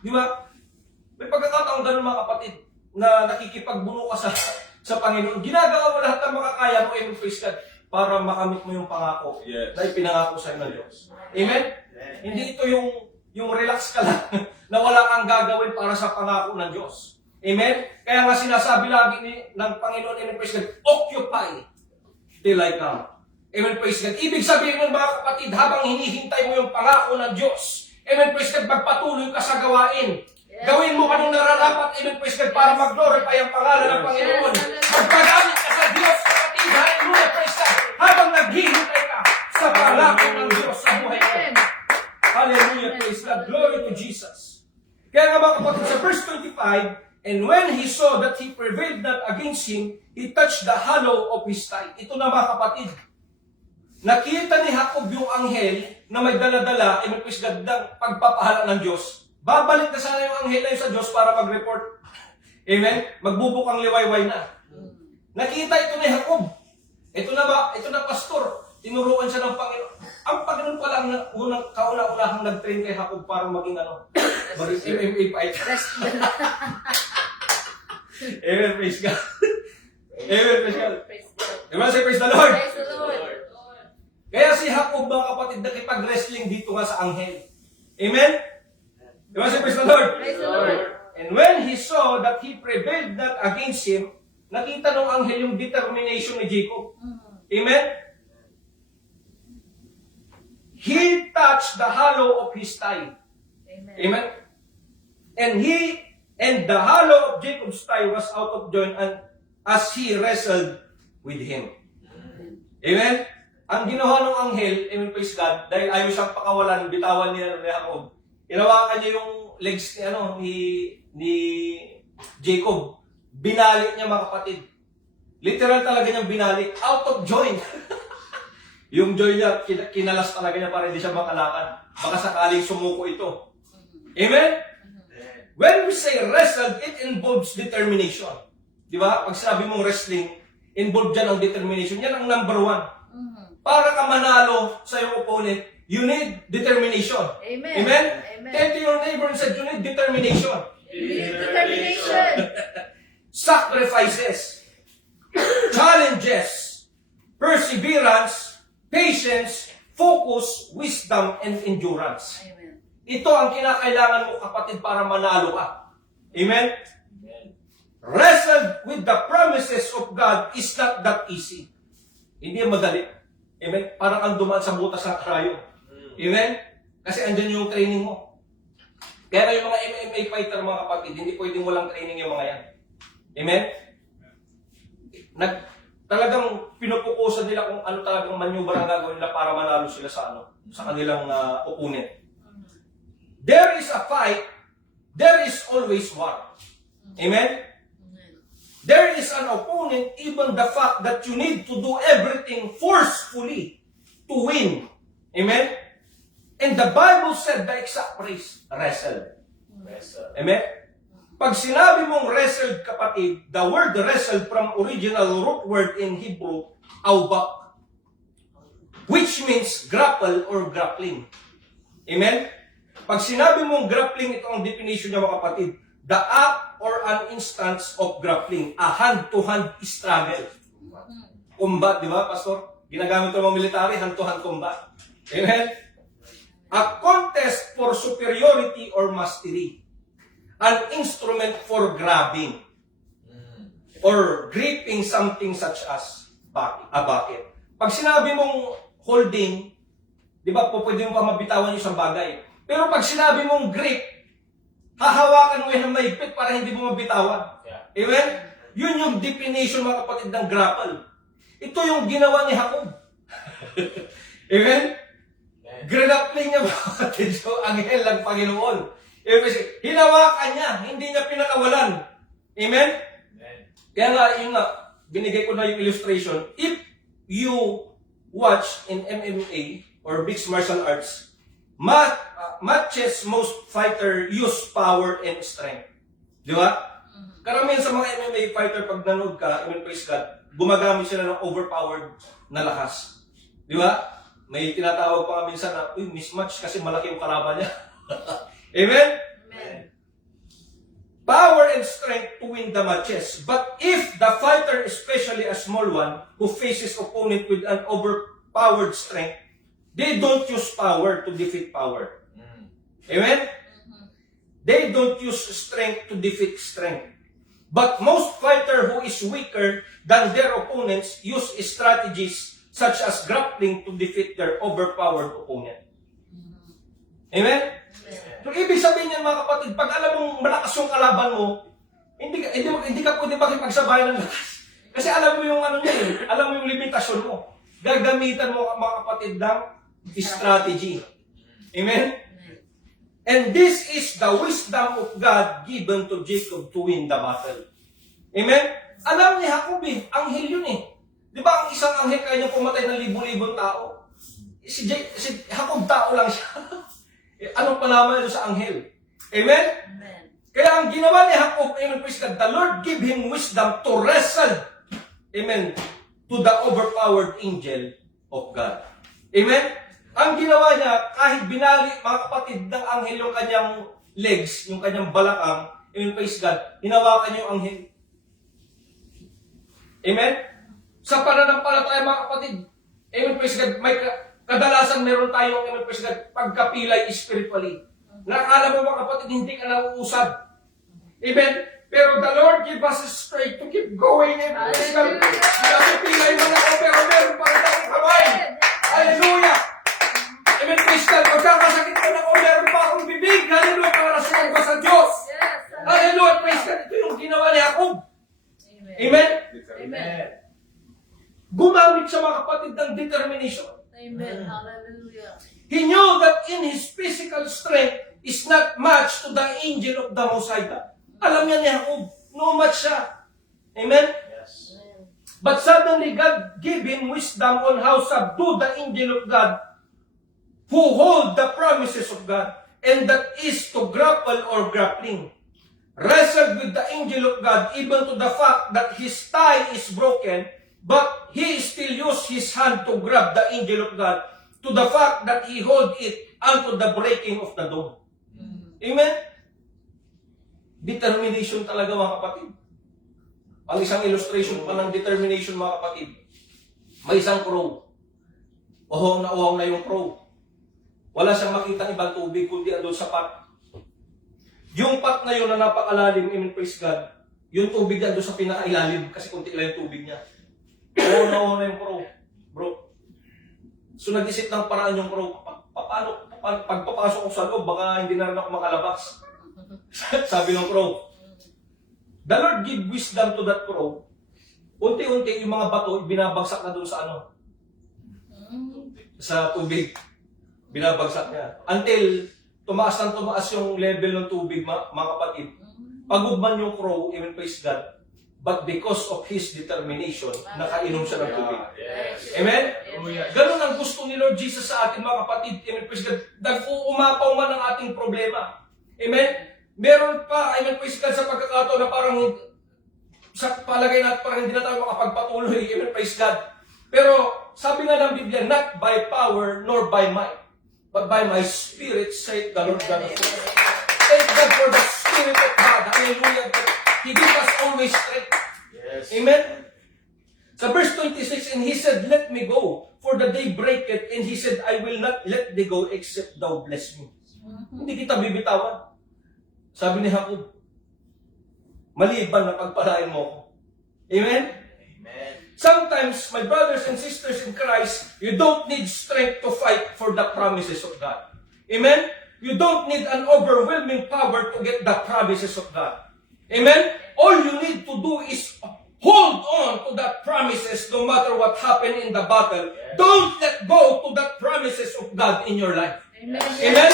Di ba? May pagkakataon ganun mga kapatid na nakikipagbuno ka sa Panginoon. Ginagawa mo lahat ng makakaya mo, amen, praise God, para makamit mo yung pangako na ipinangako sa ng Diyos. Amen? Hindi ito yung relax ka lang na wala kang gagawin para sa pangako ng Diyos. Amen? Kaya nga sinasabi lagi ng Panginoon, amen, praise God, occupy till I come. Amen, praise God. Ibig sabihin nun mga kapatid, habang hinihintay mo yung pangako ng Diyos, amen, praise God, magpatuloy ka sa gawain. Gawin mo anong nararapat, amen, praise God, para mag-glorify ang pangalan ng Panginoon. Magpagamit ka sa Diyos, kapatid, hallelujah, praise God, habang naghihintay ka sa pangako ng Diyos sa buhay mo. Hallelujah, praise God, glory to Jesus. Kaya nga mga kapatid, sa verse 25, and when he saw that he prevailed not against him, he touched the hollow of his thigh. Ito na mga kapatid, nakita ni Jacob yung anghel na may dala-dala, amen, praise God, ng pagpapahala ng Diyos. Babalik na sana yung anghel na yun sa Diyos para mag-report. Amen? Magbubukang liwayway na. Nakita ito ni Jacob. Ito na pastor. Tinuruan siya ng Panginoon. Ang Panginoon pala ang kauna-unahang nag-train kay Jacob para maging maging MMA fighter. Amen, praise God. Amen, praise God. Amen, say praise the Lord. Praise the Lord. Kaya si Jacob, mga kapatid, nakipag-wrestling dito nga sa anghel. Amen? Amen, say praise the Lord. Praise the Lord. And when he saw that he prevailed not against him, nakita ng anghel yung determination ni Jacob. Amen? He touched the hollow of his thigh. Amen. Amen? And the hollow of Jacob's thigh was out of joint as he wrestled with him. Amen? Ang ginawa ng anghel, amen, praise God, dahil ayaw siyang pakawalan, bitawan niya ni Jacob. Inawakan niya yung legs ni Jacob. Binalik niya mga kapatid. Literal talaga niyang binalik. Out of joint. Yung joint niya, kinalas talaga niya para hindi siya makalakad. Baka sakaling sumuko ito. Amen? When we say wrestled, it involves determination. Di ba? Pag sinabi mong wrestling, involved dyan ang determination. Yan ang number one. Para ka manalo sa iyong opponent, you need determination. Amen. Amen? Amen. Tell to your neighbor and said, you need determination. Determination. Sacrifices, challenges, perseverance, patience, focus, wisdom, and endurance. Amen. Ito ang kinakailangan mo, kapatid, para manalo ka. Amen? Wrestle with the promises of God is not that easy. Hindi madali. Amen? Parang ang dumaan sa butas ng karayo. Amen? Kasi andyan yung training mo. Kaya yung mga MMA fighter, mga kapatid, hindi pwedeng walang training yung mga yan. Amen? Talagang pinupukusan nila kung ano talagang maneuver ang gagawin nila para manalo sila sa kanilang opponent. There is a fight, there is always war. Amen? There is an opponent, even the fact that you need to do everything forcefully to win. Amen? And the Bible said the exact phrase, wrestle. Amen? Pag sinabi mong wrestled, kapatid, the word wrestled from original root word in Hebrew, awbak, which means grapple or grappling. Amen? Pag sinabi mong grappling, ito ang definition niya, mga kapatid, the act or an instance of grappling, a hand-to-hand struggle. Combat, di ba, Pastor? Ginagamit ng mga military, hand-to-hand combat. Amen? A contest for superiority or mastery. An instrument for grabbing or gripping something such as a bucket. Pag sinabi mong holding, di ba, pwede mo pa mabitawan yung isang bagay. Pero pag sinabi mong grip, hahawakan mo yung mahigpit para hindi mo mabitawan. Amen? Yun yung definition, mga kapatid, ng grapple. Ito yung ginawa ni Jacob. Amen? Grinapling niya mga kapatid yung anghel ng Panginoon. Hinawakan niya, hindi niya pinakawalan. Amen? Kaya nga, yun nga, binigay ko na yung illustration. If you watch in MMA or mixed martial arts, matches most fighter use power and strength. Di ba? Karamihan sa mga MMA fighter, pag nanood ka, praise God, gumagamit sila ng overpowered na lakas. Di ba? May tinatawag pa nga minsan na, mismatch kasi malaki yung kalaban niya. Amen? Amen. Power and strength to win the matches. But if the fighter, especially a small one, who faces opponent with an overpowered strength, they don't use power to defeat power. Amen? They don't use strength to defeat strength. But most fighter who is weaker than their opponents use strategies such as grappling to defeat their overpowered opponent. Amen? So, ibig sabihin niyan mga kapatid, pag alam mong malakas yung kalaban mo, hindi ka pwede makipagsabayan ng lakas. Kasi alam mo yung ano niya eh, alam mo yung limitasyon mo. Gagamitan mo mga kapatid ng strategy. Amen? And this is the wisdom of God given to Jacob to win the battle. Amen? Alam ni Jacob eh, anghel yun eh. Di ba ang isang anghel kaya niyang pumatay ng libo-libong tao? Si Jacob tao lang siya. Anong palaman nito sa anghel? Amen? Amen. Kaya ang ginawa ni Jacob, amen, praise God, the Lord give him wisdom to wrestle, amen, to the overpowered angel of God. Amen? Ang ginawa niya, kahit binali, mga kapatid, ng anghel yung kanyang legs, yung kanyang balakang, amen, praise God, hinawakan niya yung anghel. Amen? Sa pananampalataya, mga kapatid, amen, praise God, may kadalasan meron tayong, amen, praise God, pagkapilay spiritually. Nakakala mo, mga kapatid, hindi ka nauusad. Amen? Pero the Lord give us strength to keep going. Amen, praise God. Nakapilay mo na ako, pero meron pa rin akong kamay. Hallelujah! Amen, praise God. Magkakasakit ko na ako, meron pa akong bibig. Hallelujah, para sa iba sa Diyos. Hallelujah, praise God. Ito yung ginawa ni Jacob. Amen? Amen. Gumamit siya, mga kapatid, ng determination. Amen. Hallelujah. He knew that in his physical strength is not matched to the angel of the Most High God. Alam niya ni Jacob, no match siya. Amen? Yes. But suddenly God gave him wisdom on how to subdue the angel of God who hold the promises of God, and that is to grapple or grappling. Wrestled with the angel of God even to the fact that his thigh is broken, but he still used his hand to grab the angel of God to the fact that he hold it unto the breaking of the dawn. Amen? Determination talaga, mga kapatid. Ang isang illustration pa ng determination, mga kapatid. May isang crow. Uhong na yung crow. Wala siyang makitang ibang tubig kundi andun sa pot. Yung pot na yun na napakalalim, amen, praise God, yung tubig niya doon sa pinakailalim kasi kunti lang yung tubig niya. Oo na yung crow, bro. So nag-isip ng paraan yung crow, paano, pagpapasok ko sa loob, baka hindi na rin ako makalabas. Sabi ng crow. The Lord give wisdom to that crow. Unti-unti yung mga bato, binabagsak na doon sa sa tubig. Binabagsak niya. Until tumaas yung level ng tubig, mga kapatid. Pagugman yung crow, amen, praise God. But because of his determination, nakainom siya ng tubig. Amen? Ganun ang gusto ni Lord Jesus sa atin, mga kapatid. Amen, praise God. Nag-uumapaw man ang ating problema. Amen? Meron pa, amen, praise God, sa pagkakataon na parang sa palagay natin parang hindi na tayo makapagpatuloy. Amen, praise God. Pero sabi nga ng Biblia, not by power nor by might, but by my spirit, saith the Lord God of hosts. Thank God for the Spirit of God. Hallelujah. He gives us always strength. Yes. Amen? Sa verse 26, and he said, let me go, for the day breaketh. And he said, I will not let thee go, except thou bless me. Hindi kita bibitawan. Sabi ni Jacob, maliban na pagpalain mo ako. Amen? Amen. Sometimes, my brothers and sisters in Christ, you don't need strength to fight for the promises of God. Amen? You don't need an overwhelming power to get the promises of God. Amen? All you need to do is Hold on to that promises no matter what happened in the battle. Don't let go to that promises of God in your life. Amen. Amen?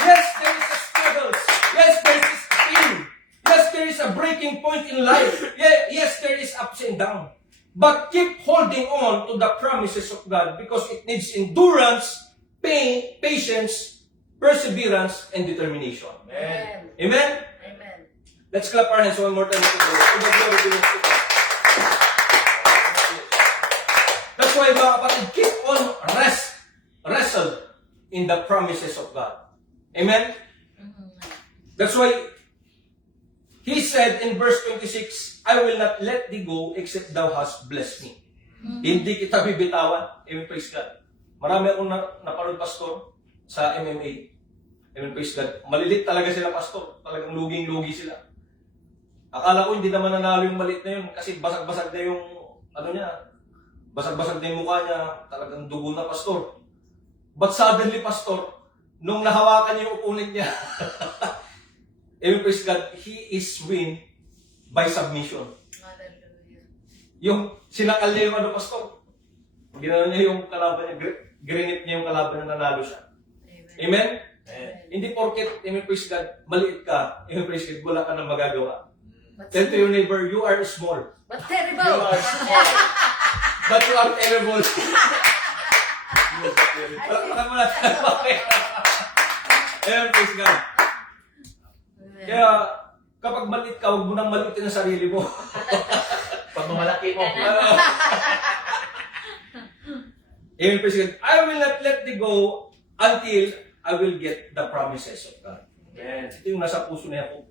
Yes, there is a struggle. Yes, there is pain. Yes, there is a breaking point in life. Yes, there is ups and downs. But keep holding on to the promises of God because it needs endurance, pain, patience, perseverance, and determination. Amen. Amen? Amen. Let's clap our hands one more time. To the glory belongs to God. That's why, mga kapatid, keep on wrestle in the promises of God. Amen? That's why he said in verse 26, I will not let thee go except thou hast blessed me. Hindi kita bibitawan. Amen, praise God. Marami akong napanood, pastor, sa MMA. Amen, praise God. Malilit talaga sila, pastor. Talagang luging-lugi sila. Akala ko hindi naman nanalo yung maliit na yun kasi basag-basag na yung, basag-basag na yung mukha niya. Talagang dugo na, pastor. But suddenly, pastor, nung nahawakan niya yung opponent niya, amen, praise God, he is win by submission. Hallelujah. Yung sinakal niya yung pastor. Ginawa niya yung kalaban niya, grinip niya yung kalaban na nanalo siya. Amen. Amen? Hindi porket, amen, praise God, maliit ka, amen, praise God, wala ka nang magagawa. But Tell to your neighbor, you are small, But terrible. You are small. but you are terrible. Palakpakan mo natin. Amen, praise God. Amen. Kaya, kapag maliit ka, huwag mo nang maliitin ang sarili mo. Pag mamalaki mo. Amen, praise God. I will not let thee go until I will get the promises of God. Amen. Ito yung nasa puso na Jacob.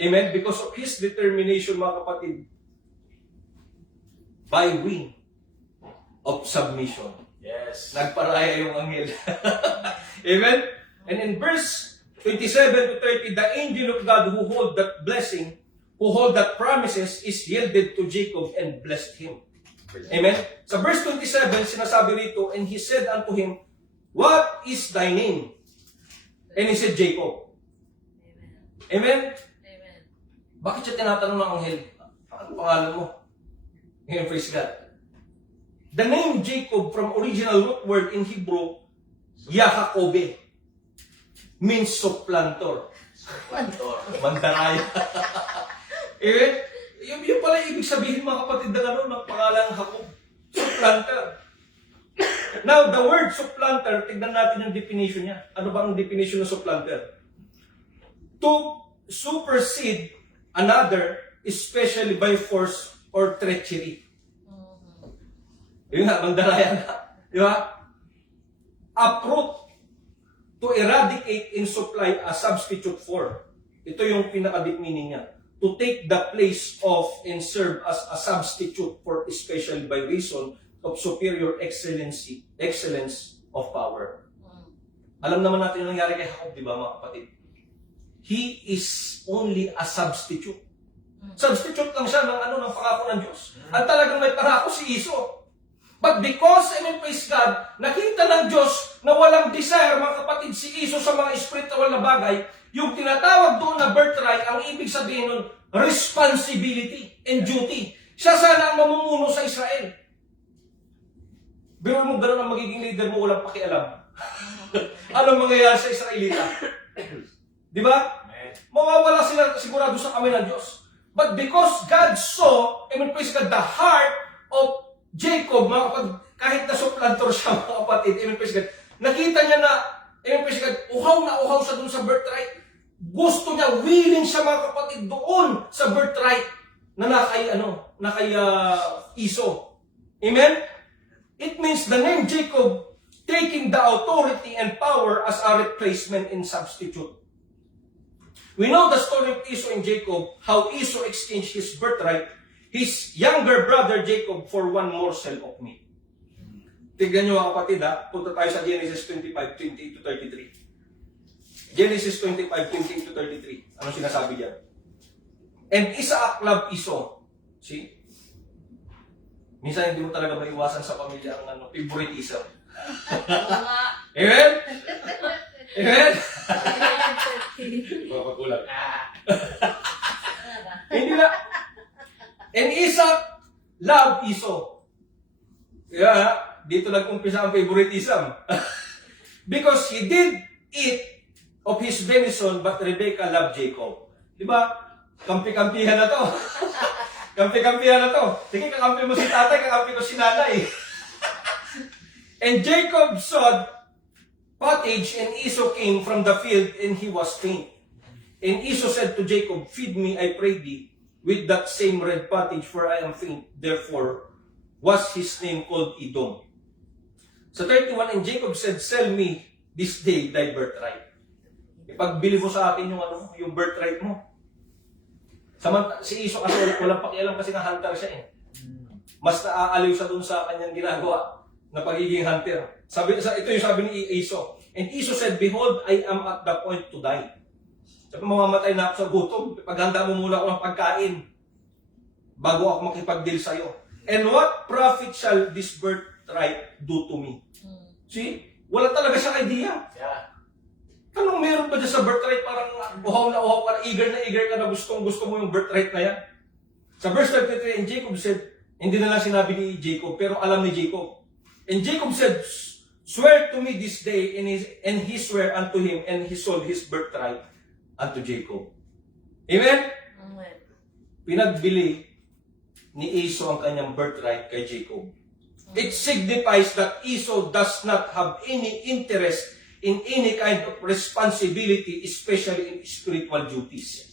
Amen? Because of his determination, mga kapatid, by way of submission, Yes. nagparaya yung anghel. Amen? And in verse 27 to 30, the angel of God who hold that blessing, who hold that promises, is yielded to Jacob and blessed him. Amen? Sa verse 27, sinasabi rito, and he said unto him, what is thy name? And he said, Jacob. Amen. Amen? Amen. Bakit siya tinatanong ng anghel? Ano pangalan mo? Amen, praise God. The name Jacob from original root word in Hebrew, Yahakobe, means supplanter. Mandaraya. Amen? Yung pala ibig sabihin, mga kapatid, ng pangalang Jacob. Supplanter. Now, the word supplanter, tignan natin yung definition niya. Ano ba ang definition ng supplanter? To supersede another, especially by force or treachery. Yun nga, mandaraya na. Di ba? Uproot, to eradicate in supply a substitute for. Ito yung pinaka-deep meaning niya. To take the place of and serve as a substitute for, especially by reason of superior excellence of power. Alam naman natin yung nangyari kay Jacob, di ba, mga kapatid? He is only a substitute. Substitute lang siya ng pangako ng Diyos. Ang talagang may pangako si Esau. But because, amen, praise God, nakita ng Diyos na walang desire, mga kapatid, si Esau sa mga spiritual na bagay, yung tinatawag doon na birthright, ang ibig sabihin nun, responsibility and duty. Siya sana ang mamumuno sa Israel. Pero mo gano'n ang magiging leader mo, walang pakialam. Anong mangyayari sa Israelita? Di ba? Mawawala sila sigurado sa kami ng Diyos. But because God saw, amen, praise God, the heart of Jacob, mga kapatid, kahit na supplanter siya, mga kapatid, amen, praise God, nakita niya na, amen, praise God, uhaw siya dun sa birthright. Gusto niya, willing siya, mga kapatid, doon sa birthright na nakay Esau. Amen? It means the name Jacob taking the authority and power as a replacement and substitute. We know the story of Esau and Jacob, how Esau exchanged his birthright, his younger brother Jacob, for one morsel of meat. Tignan nyo, mga kapatid, ha? Punta tayo sa Genesis 25:28 to 33. Genesis 25:28 to 33. Ano sinasabi diyan? And Isaac loved Esau. See? Minsan hindi mo talaga maiwasan sa pamilya ang favoritism. Amen? Amen? Mapagulat. And Isaac loved Esau. Yeah, dito nag-umpisa ang favoritism. Because he did eat of his venison, but Rebecca loved Jacob. Di ba? Kampi-kampihan na to. Kampi-kampihan na to. Sige, kakampi mo si tatay, kakampi ko si nanay. And Jacob sowed pottage, and Esau came from the field, and he was faint. And Esau said to Jacob, feed me, I pray thee, with that same red pottage, for I am faint. Therefore was his name called Edom. Sa 31, and Jacob said, sell me this day thy birthright. Ipagbili mo sa akin yung birthright mo. Si Esau kasi walang pakialam kasi nga hunter siya eh. Mas naaaliw siya dun sa kanyang ginagawa na pagiging hunter. Ito yung sabi ni Esau. And Esau said, behold, I am at the point to die. Sabi, mamamatay na ako sa gutom. Paghanda mo muna ako ng pagkain bago ako makipag-deal sa'yo. And what profit shall this birthright do to me? See? Wala talaga siyang idea. Anong meron ba dyan sa birthright? Parang uhaw na uhaw ka, eager ka na gusto mo yung birthright na yan. Sa verse 33, and Jacob said, hindi na lang sinabi ni Jacob, pero alam ni Jacob. And Jacob said, swear to me this day, and he sware unto him, and he sold his birthright unto Jacob. Amen? Amen. Pinagbili ni Esau ang kanyang birthright kay Jacob. It signifies that Esau does not have any interest in any kind of responsibility, especially in spiritual duties.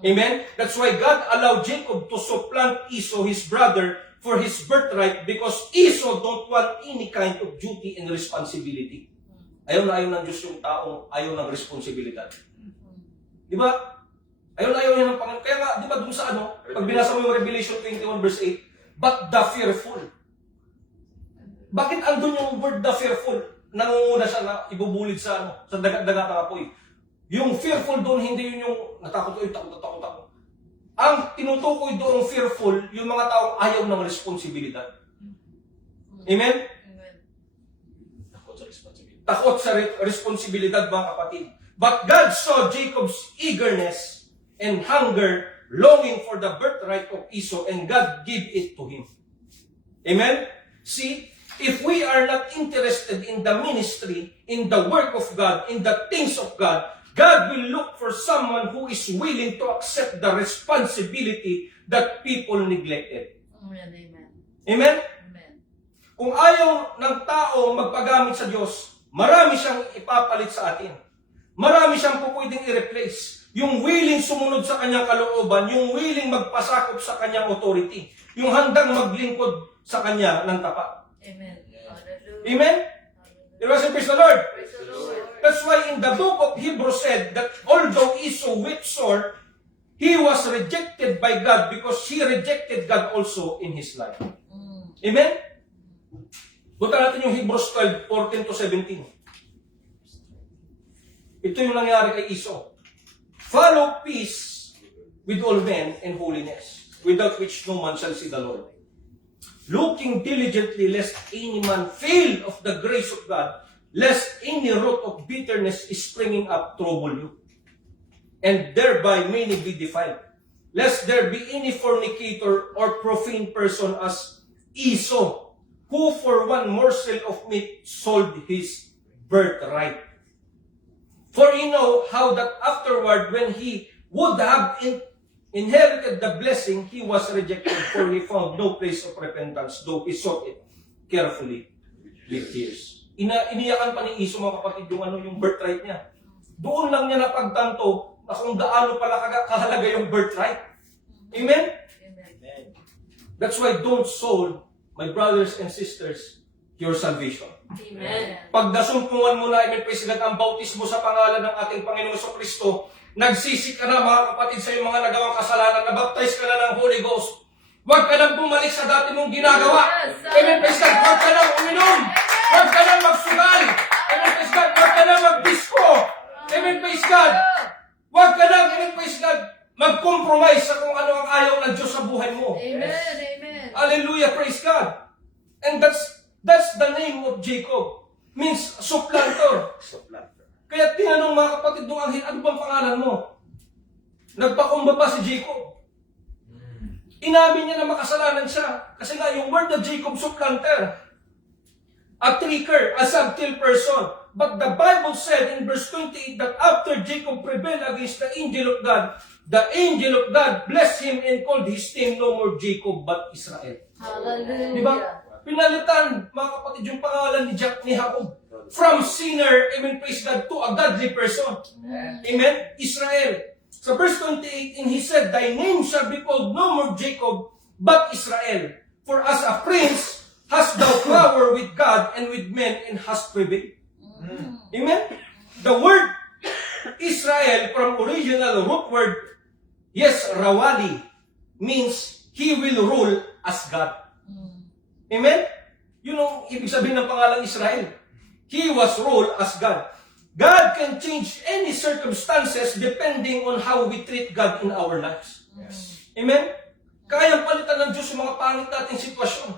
Amen? That's why God allowed Jacob to supplant Esau, his brother, for his birthright, because Esau don't want any kind of duty and responsibility. Ayaw na ayaw ng Diyos yung taong ayaw ng responsibilidad. Di ba? Ayaw na ayaw niya ng Panginoon. Kaya nga, di ba dun sa pag binasa mo yung Revelation 21 verse 8, but the fearful. Bakit andun yung word the fearful? Nangunguna siya na ibubulid sa dagat-dagat ng apoy. Yung fearful doon, hindi yun yung natakot, takot. Ang tinutukoy doon fearful, yung mga taong ayaw ng responsibilidad. Amen? Amen. Takot sa responsibilidad, mga kapatid. But God saw Jacob's eagerness and hunger, longing for the birthright of Esau, and God gave it to him. Amen? See, if we are not interested in the ministry, in the work of God, in the things of God, God will look for someone who is willing to accept the responsibility that people neglected. Amen. Amen. Amen? Amen. Kung ayaw ng tao magpagamit sa Diyos, marami siyang ipapalit sa atin. Marami siyang pwedeng i-replace. Yung willing sumunod sa kanyang kalooban, yung willing magpasakop sa kanyang authority, yung handang maglingkod sa kanya ng tapat. Amen. Hallelujah. Amen? Praise the Lord. Praise the Lord. That's why in the book of Hebrews said that although Esau wept sore, he was rejected by God because he rejected God also in his life. Amen? Punta natin yung Hebrews 12, 14 to 17. Ito yung nangyari kay Esau. Follow peace with all men and holiness, without which no man shall see the Lord. Looking diligently lest any man fail of the grace of God, lest any root of bitterness is springing up trouble you, and thereby many be defiled. Lest there be any fornicator or profane person as Esau, who for one morsel of meat sold his birthright. For you know how that afterward, when he would have inherited the blessing, he was rejected, for he found no place of repentance, though he sought it carefully with tears. Iniyakan pa ni Esau, mga kapatid, yung birthright niya. Doon lang niya napagtanto na kung gaano pala kahalaga yung birthright. Amen? Amen. That's why don't sold, my brothers and sisters, your salvation. Amen. Pagdasumpungan mo na, amen, praise God, ang bautismo sa pangalan ng ating Panginoong Kristo, nagsisik ka na, mga kapatid, sa iyong mga nagawang kasalanan, nabaptize ka na ng Holy Ghost. Huwag ka nang bumalik sa dati mong ginagawa. Amen, praise God. Huwag ka nang uminom. Huwag ka nang magsugal. Amen, praise God. Huwag ka nang mag-disco. Amen, praise God. Huwag ka nang, amen, praise God, mag-compromise sa kung ano ang ayaw ng Diyos sa buhay mo. Amen. Amen. Hallelujah, praise God. And that's the name of Jacob. Means supplanter. Kaya tinanong, mga kapatid, nung anghel, ano bang pangalan mo? Nagpakumbaba si Jacob. Inamin niya na makasalanan siya. Kasi nga, yung word na Jacob, supplanter, a tricker, a subtle person. But the Bible said in verse 28 that after Jacob prevailed against the angel of God blessed him and called his name no more Jacob but Israel. Hallelujah. Di ba? Pinalitan, mga kapatid, yung pangalan ni Jacob. From sinner, amen, praise God, to a godly person. Amen? Israel. So verse 28, and he said, thy name shall be called no more Jacob, but Israel. For as a prince hast thou power with God and with men, and hast prevailed. Amen? The word Israel, from original root word, yes, rawali, means he will rule as God. Amen? Yun ang ibig sabihin ng pangalan Israel. He was ruled as God. God can change any circumstances depending on how we treat God in our lives. Amen? Kayang palitan ng Diyos yung mga pangit nating sitwasyon.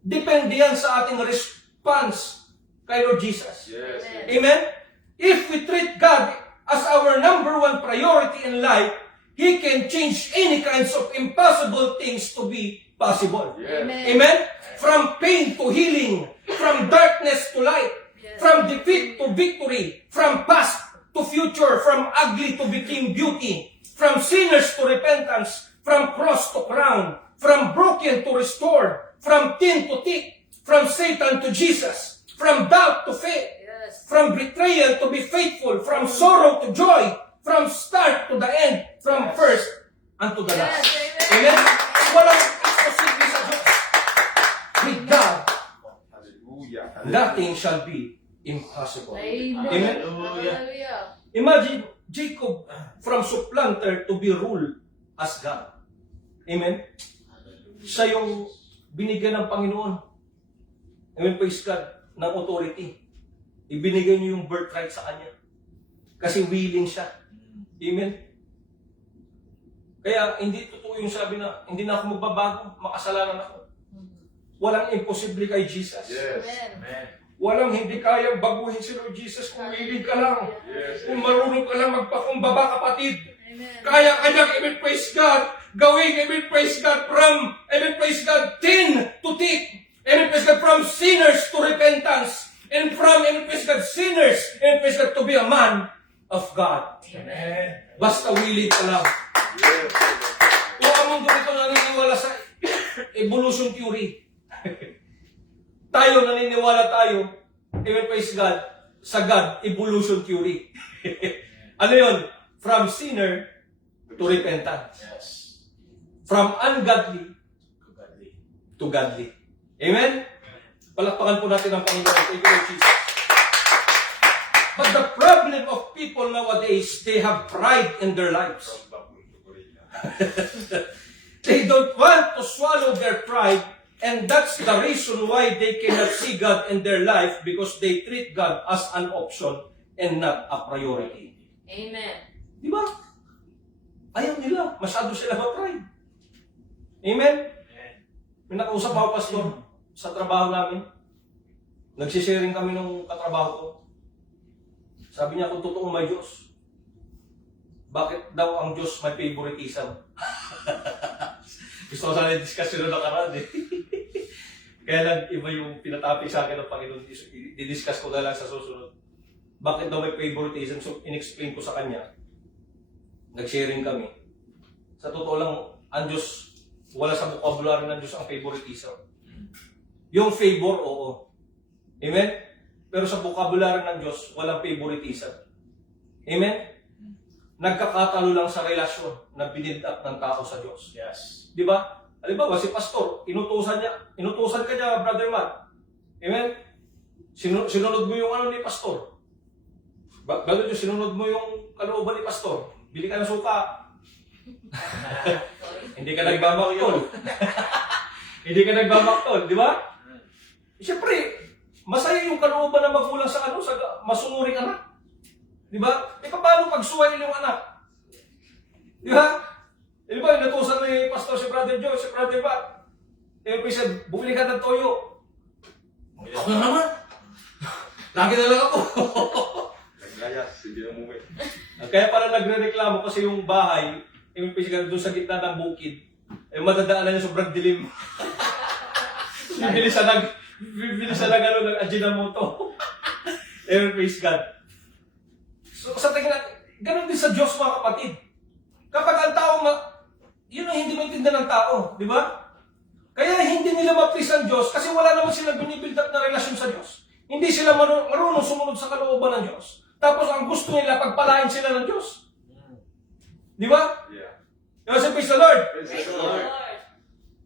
Depende yan sa ating response kay Lord Jesus. Yes. Amen? If we treat God as our number one priority in life, He can change any kinds of impossible things to be possible. Yes. Amen? From pain to healing, from darkness to light, from defeat to victory, from past to future, from ugly to become beauty, from sinners to repentance, from cross to crown, from broken to restore, from thin to thick, from Satan to Jesus, from doubt to faith, from betrayal to be faithful, from sorrow to joy, from start to the end, from first unto the last. Amen? Walang imposible sa Diyos. With God, Hallelujah. nothing shall be impossible. Amen. Amen? Hallelujah. Imagine Jacob from supplanter to be ruled as God. Amen? Siya yung binigyan ng Panginoon. Amen, praise God, ng authority. Ibinigay niyo yung birthright sa kanya. Kasi willing siya. Amen? Kaya hindi totoo yung sabi na, hindi na ako magbabago, makasalanan ako. Walang imposible kay Jesus. Yes. Amen. Walang hindi kayang baguhin si Lord Jesus kung willing ka lang. Yes. Kung marunong ka lang magpakumbaba, kapatid. Amen. Kaya kanyang, amen, praise God, gawing, amen, praise God, from, amen, praise God, thin to thick, amen, praise God, from sinners to repentance, and from, amen, praise God, sinners, amen, praise God, to be a man of God. Amen. Basta willing ka lang. Kung ang mundo ito naniniwala sa evolution theory, tayo naniniwala tayo, amen, praise God, sa God, evolution theory. Ano yun? From sinner to repentance. Yes. From ungodly to godly. Amen? Palakpakan po natin ang Panginoon. Thank you, Lord Jesus. But the problem of people nowadays, they have pride in their lives. They don't want to swallow their pride, and that's the reason why they cannot see God in their life, because they treat God as an option and not a priority. Amen. Di ba? Ayaw nila. Masyado sila ma-pride. Amen? May nakausap ako, pastor, sa trabaho namin. Nagsisharing kami ng katrabaho ko. Sabi niya, kung totoo may Diyos, bakit daw ang Diyos may favoritism? Gusto ko sana yung discussion na nakaraan eh. Kaya lang, iba yung pinatapik sa akin ng Panginoon. I-discuss ko na lang sa susunod. Bakit daw may favoritism? So, in-explain ko sa kanya. Nag-sharing kami. Sa totoo lang, ang Diyos, wala sa vocabulary ng Diyos ang favoritism. Yung favor, oo. Amen? Pero sa vocabulary ng Diyos, walang favoritism. Amen? Nagkakatalo lang sa relasyon na binild up ng tao sa Diyos. Yes. Di ba? Halimbawa, si pastor, inutusan ka niya, Brother Matt. Amen? Sinunod mo yung ano ni pastor. Brother Diyos, sinunod mo yung kalooban ni pastor. Bili ka ng suka. Hindi ka nagbabaktol. Hindi ka nagbabaktol, di ba? Siyempre, masaya yung kalooban ng magulang sa masunuring anak. Di ba? E paano pagsuwail yung anak? Di ba? Di ba, inutusan ni pastor si Brother Joe, si Brother Matt. Eh, said, bumili ka ng toyo. Ako na naman. Lagi na lang ako. Naglayas, hindi na umuwi. Kaya pala nagre-reklamo kasi yung bahay, yung doon sa gitna ng bukid, Eh, madadaanan niya sobrang dilim. Bibili siya ng ano, ng Ajinomoto. Amen, praise God. So, sa tingin natin, ganun din sa Diyos, mga kapatid. Kapag ang tao, yun ang hindi maintindihan ng tao, di ba? Kaya hindi nila ma-please ang Diyos kasi wala naman silang binibuild up na relasyon sa Diyos. Hindi sila marunong sumunod sa kalooban ng Diyos. Tapos ang gusto nila, pagpalain sila ng Diyos. Di ba? Yeah. Kasi praise the Lord. Praise the Lord.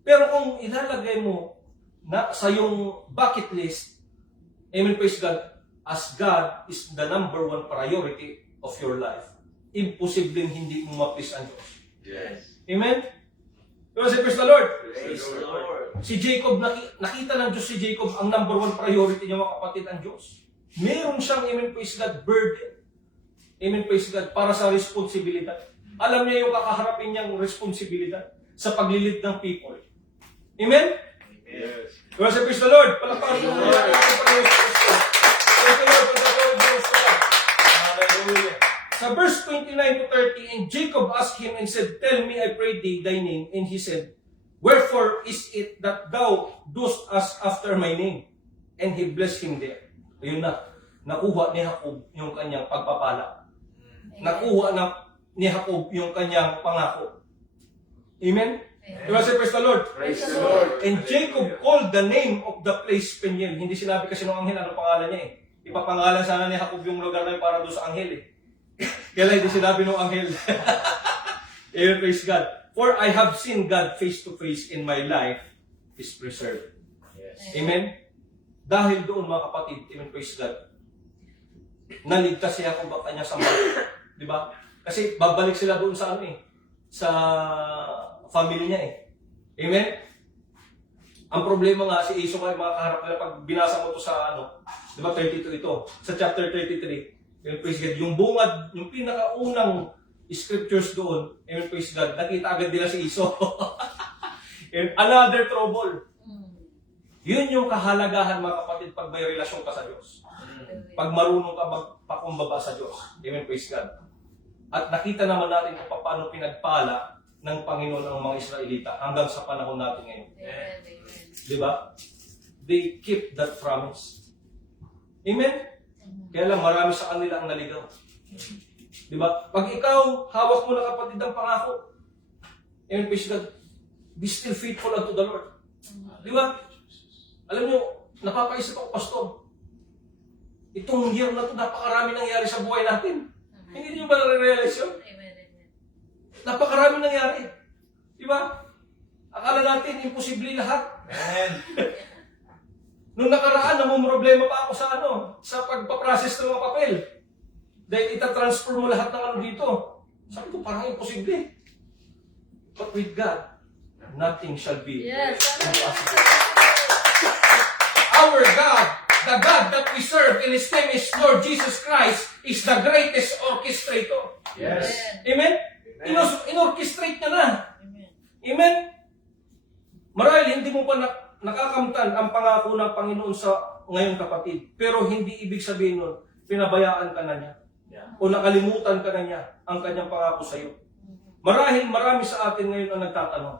Pero kung ilalagay mo na sa yung bucket list, amen, praise God, as God is the number one priority of your life, imposibleng hindi mo ma-please ang Diyos. Yes. Amen? Pero say, praise the Lord. Praise the Lord. Si Jacob, nakita ng Diyos si Jacob, ang number one priority niya, mga kapatid, ang Diyos. Meron siyang, amen, praise God, burden. Amen, praise God, para sa responsibilidad. Alam niya yung kakaharapin niyang responsibilidad sa paglilid ng people. Amen? Yes. Pero say, praise the Lord. Palakpakan mo na natin ang Panginoon sa Kristo. Praise the Lord, praise the Lord, Diyos ko ba? Hallelujah. Sa verse 29 to 30, and Jacob asked him and said, Tell me, I pray thee, thy name. And he said, Wherefore is it that thou dost ask after my name? And he blessed him there. Ayun na. Nakuha ni Jacob yung kanyang pagpapala. Nakuha ni Jacob yung kanyang pangako. Amen? Diba say, praise the Lord? Praise the Lord. And Jacob called the name of the place Peniel. Hindi sinabi kasi ng anghel ano pangalan niya eh. Ipapangalan sana ni Jacob yung lugar na yun para doon sa anghel eh. Kaya hindi sinabi ng anghel. Amen, praise God. For I have seen God face to face in my life is preserved. Yes. Amen? Dahil doon mga kapatid, amen, praise God, naligtas siya kung baka niya sa mga, di ba? Kasi babalik sila doon sa ano eh, sa family niya eh. Amen? Ang problema nga si Esau ay mga kaharap nila pag binasa mo to sa ano, di ba 32 ito, sa chapter 33, amen, praise God, yung bungad, yung pinakaunang scriptures doon, amen, praise God, nakita agad nila si Esau. And another trouble. Yun yung kahalagahan mga kapatid pag may relasyon ka sa Diyos. Pag marunong ka magpakumbaba sa Diyos. Amen, praise God. At nakita naman natin kung paano pinagpala ng Panginoon ang mga Israelita hanggang sa panahon natin ngayon. Di ba? They keep that promise. Amen? Kaya lang marami sa kanila ang naligaw. Di ba? Pag ikaw, hawak mo na kapatid ang pangako. Amen, praise God. Be still faithful unto the Lord. Di ba? Alam nyo, napapaisip ako, Pastor. Itong year na ito, napakarami nangyari sa buhay natin. Hindi niyo ba nare-realize yun? Napakarami nangyari. Di ba? Akala natin, imposible lahat. Amen. Nung nakaraan, namumroblema pa ako sa sa pagpaprocess ng mga papel. Dahil itatransfer mo lahat ng ano dito. Sabi ko, parang imposible. But with God, nothing shall be impossible. Our God, the God that we serve, and His name is Lord Jesus Christ, is the greatest orchestrator. Yes. Amen? In-orchestrate niya na. Amen? Marahil, hindi mo pa nakakamtan ang pangako ng Panginoon sa ngayong kapatid. Pero hindi ibig sabihin nun, pinabayaan ka na niya. O nakalimutan ka na niya ang kanyang pangako sa iyo. Marahil, marami sa atin ngayon ang nagtatanong,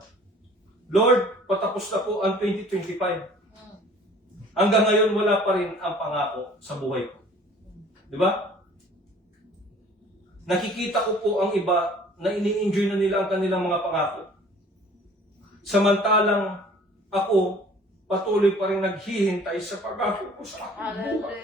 Lord, patapos na po ang 2025. Hanggang ngayon, wala pa rin ang pangako sa buhay ko. Di ba? Nakikita ko po ang iba na ini-enjoy na nila ang kanilang mga pangako. Samantalang ako, patuloy pa rin naghihintay sa pangako ko sa aking buhay.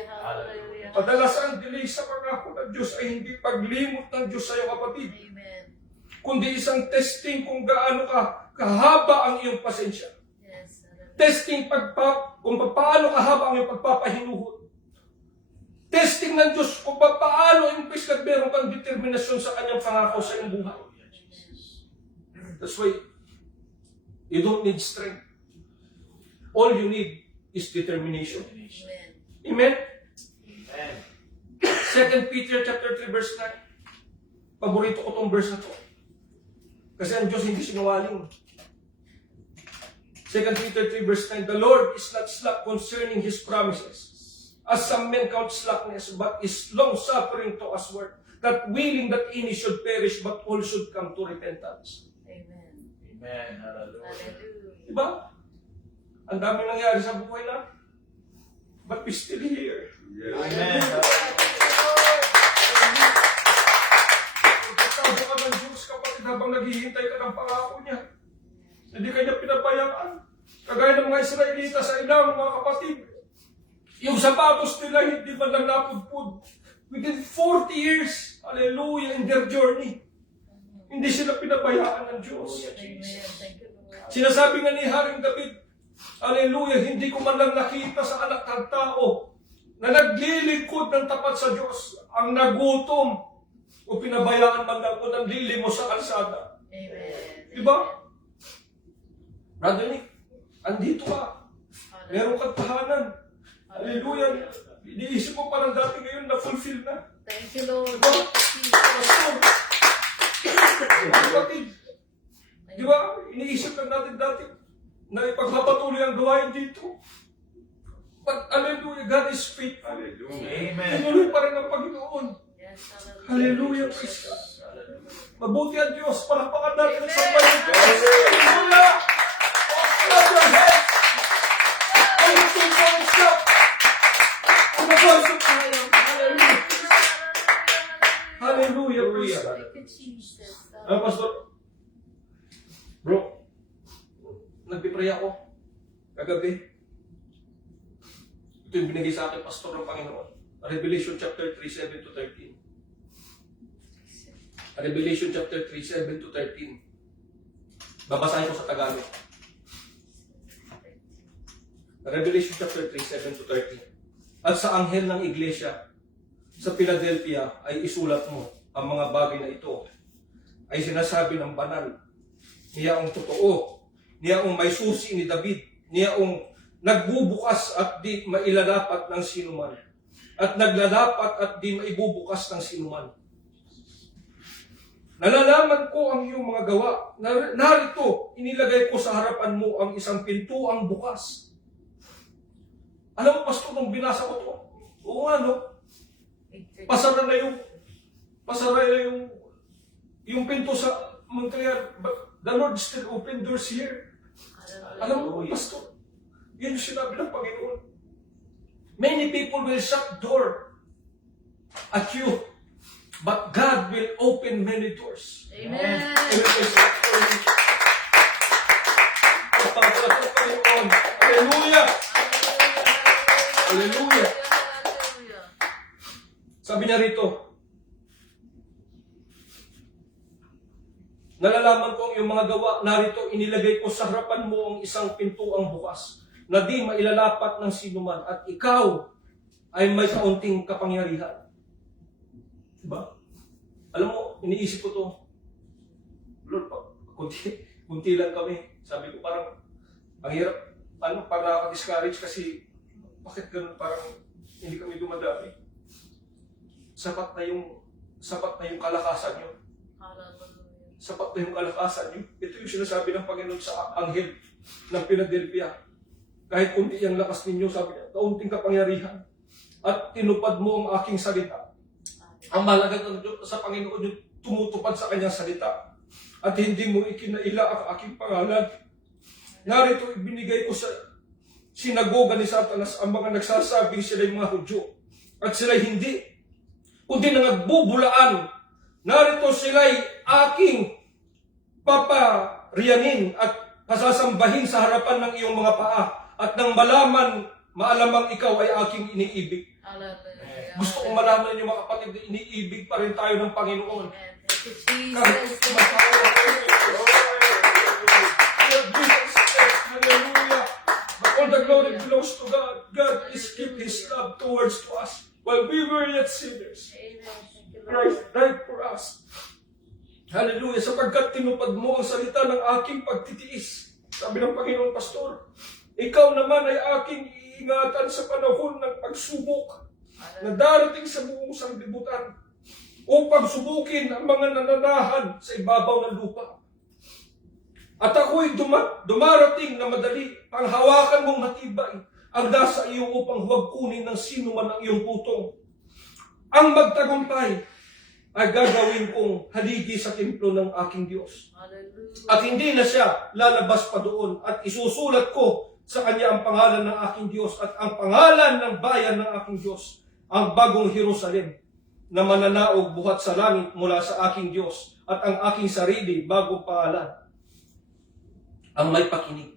Hallelujah. Madalas ang delay sa pangako ng Diyos ay hindi paglimot ng Diyos sa iyo, kapatid. Amen. Kundi isang testing kung gaano kahaba ang iyong pasensya. Yes. Testing kung paano kahaba ang iyong pagpapahinuhod. Testing ng Diyos kung paano imbes na meron kang determinasyon sa kanyang pangako sa iyong buhay. That's why you don't need strength. All you need is determination. Amen. Amen? Amen. 2 Peter chapter 3 verse 9. Paborito ko tong verse na to. Kasi ang Diyos hindi sinungaling. 2 Peter 3 verse 9, The Lord is not slack concerning His promises, as some men count slackness, but is long-suffering to usward, that willing that any should perish, but all should come to repentance. Amen. Amen. Hallelujah. Hallelujah. Diba? Ang dami nangyari sa buhay natin. But we still here. Amen. Pagkatawag ka ng Diyos, kapatid, habang naghihintay ka ng pangako niya. Hindi ka niya pinabayaan. Kagaya ng mga Israelita sa ilang mga kapatid. Yung sapatos nila hindi man lang napudpud. Within 40 years, hallelujah, in their journey. Hindi sila pinabayaan ng Diyos. Amen. Thank you, Lord. Sinasabi nga ni Haring David, hallelujah, hindi ko man lang nakita sa anak ng tao na naglilingkod ng tapat sa Diyos, ang nagutom o pinabayaan man lang o ng lilimos sa kalsada. Amen. Diba? Brother Nick, andito ka. Meron kang tahanan. Hallelujah. Iniisip mo parang dati ngayon na fulfill na. Thank you, Lord. Diba? Pastor, kapatid, di ba? Iniisip lang natin dati na ipagpapatuloy ang gawain dito. But hallelujah, God is faithful. Amen. Tinuloy pa rin ang Panginoon. Yes, Hallelujah, praise God. Mabuti ang Diyos, palakpakan natin ang Amen. sampay ng Diyos. Hallelujah! Clap your hands! Hallelujah, praise God! Umabasok tayo. Hallelujah! Hallelujah, praise God. Thank you, Jesus. Ano, Pastor? Bro, nagpipray ako kagabi. Ito yung binigay sa akin, Pastor ng Panginoon. Revelation chapter 3, 7 to 13. Revelation chapter 3, 7 to 13. Babasahin ko sa Tagalog. Revelation chapter 3, 7 to 13. At sa anghel ng iglesia sa Philadelphia ay isulat mo ang mga bagay na ito ay sinasabi ng banal. Niya ang totoo. Niya ang may susi ni David. Niya ang nagbubukas at di mailalapat ng sinuman. At naglalapat at di maibubukas ng sinuman. Nalalaman ko ang iyong mga gawa. Narito, inilagay ko sa harapan mo ang isang pintuang bukas. Alam mo, Pastor, nung binasa ko to, oo nga, no? Pasara na yung pinto sa Montreal. But the Lord still open doors here. Alam mo, Pastor, yun yung sinabi ng Panginoon. Many people will shut door at you, but God will open many doors. Amen. Hallelujah! Hallelujah! Sabi niya rito, nalalaman ko ang iyong mga gawa, narito inilagay ko sa harapan mo ang isang pintuang bukas, na di mailalapat ng sinuman, at ikaw ay may kaunting kapangyarihan. Diba? Alam mo, iniisip ko to, Lord, kunti lang kami. Sabi ko parang, ang hirap, parang nakaka-discourage kasi, bakit ganun parang hindi kami dumadami? Sapat na yung kalakasan nyo. Sapat na yung kalakasan nyo. Ito yung sinasabi ng Panginoon sa anghel ng Philadelphia. Kahit kunti ang lakas ninyo, sabi niya, kaunting kapangyarihan. At tinupad mo ang aking salita. Ang mahalaga sa Panginoon yung tumutupad sa kanyang salita. At hindi mo ikinaila ang aking pangalan. Narito ibinigay ko sa sinagoga ni Satanas ang mga nagsasabing sila'y mga Hudyo. At sila'y hindi. Kundi nangagbubulaan. Narito sila'y aking papariyanin at pasasambahin sa harapan ng iyong mga paa. At nang maalamang ikaw ay aking iniibig. Gusto kong malaman niyo mga kapatid na iniibig pa rin tayo ng Panginoon. Kahit matawa hallelujah. But all the glory belongs to God. God is keep His love towards to us. While we were yet sinners, Christ died for us. Hallelujah. Sapagkat tinupad mo ang salita ng aking pagtitiis. Sabi ng Panginoon, Pastor, ikaw naman ay aking iingatan sa panahon ng pagsubok na darating sa buong sanglibutan upang subukin ang mga nananahan sa ibabaw ng lupa. At ako'y dumarating na madali, panghawakan mong matibay ang nasa iyo upang huwag kunin ng sino man ang iyong putong. Ang magtagumpay ay gagawin kong haligi sa templo ng aking Diyos. Hallelujah. At hindi na siya lalabas pa doon at isusulat ko sa kanya ang pangalan ng aking Diyos at ang pangalan ng bayan ng aking Diyos, ang bagong Jerusalem na mananaog buhat sa langit mula sa aking Diyos at ang aking sarili bagong pangalan. Ang may pakinig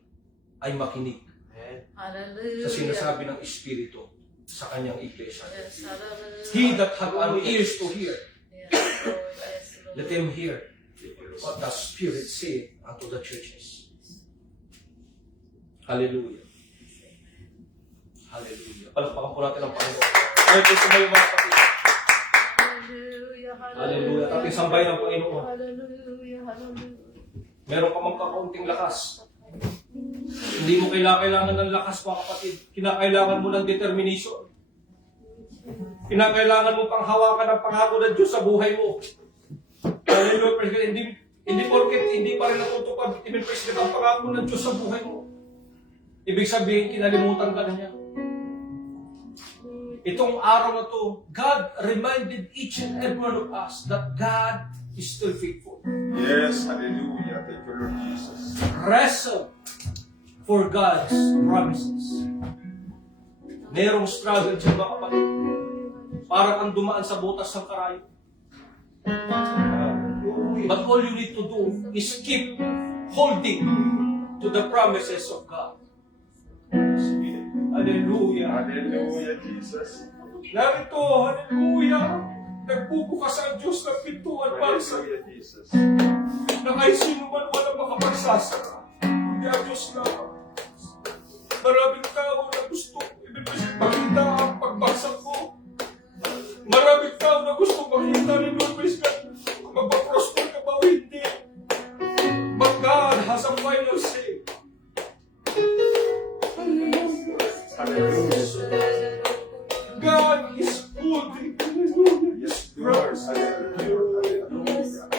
ay makinig Hallelujah. sa sinasabi ng Espiritu sa kanyang iglesia. Yes, hallelujah. He that hath an ears to hear, Yes, Lord. Yes, Lord. let him hear what the Spirit saith unto the churches. Hallelujah. Hallelujah. Palakpakan po natin ang Panginoon. Kaya po sumayo mga kapatid. Hallelujah. Hallelujah. Ating sambay ng Panginoon. Hallelujah. Hallelujah. Meron ka mang kakaunting lakas. Hindi mo kailangan ng lakas mga kapatid. Kinakailangan mo ng determination. Kinakailangan mo pang hawakan ang pangako ng Diyos sa buhay mo. Hallelujah. Hindi porket hindi pa rin natutupad, iminpresyon ang pangako ng Diyos sa buhay mo. Ibig sabihin, kinalimutan ka na niya. Itong araw na to, God reminded each and every one of us that God is still faithful. Yes, hallelujah. Thank you, Lord Jesus. Wrestle for God's promises. Merong struggle dyan mga kapatid. Parang ang dumaan sa butas ng karayo. But all you need to do is keep holding to the promises of God. Hallelujah. Hallelujah, Jesus. Narito, hallelujah. Nagbubukas ang Diyos ng pintuan para sa Hallelujah, Jesus. na kahit sino man walang makapagsasara. Kundi ang Diyos lamang. Maraming tao na gusto ibigay makita ang pagbagsak ko. Maraming tao na gusto makita ni Lord Christ kung magpaprosper ka ba o hindi. But God has a final say. God is holding. Yes, Lord. Hallelujah.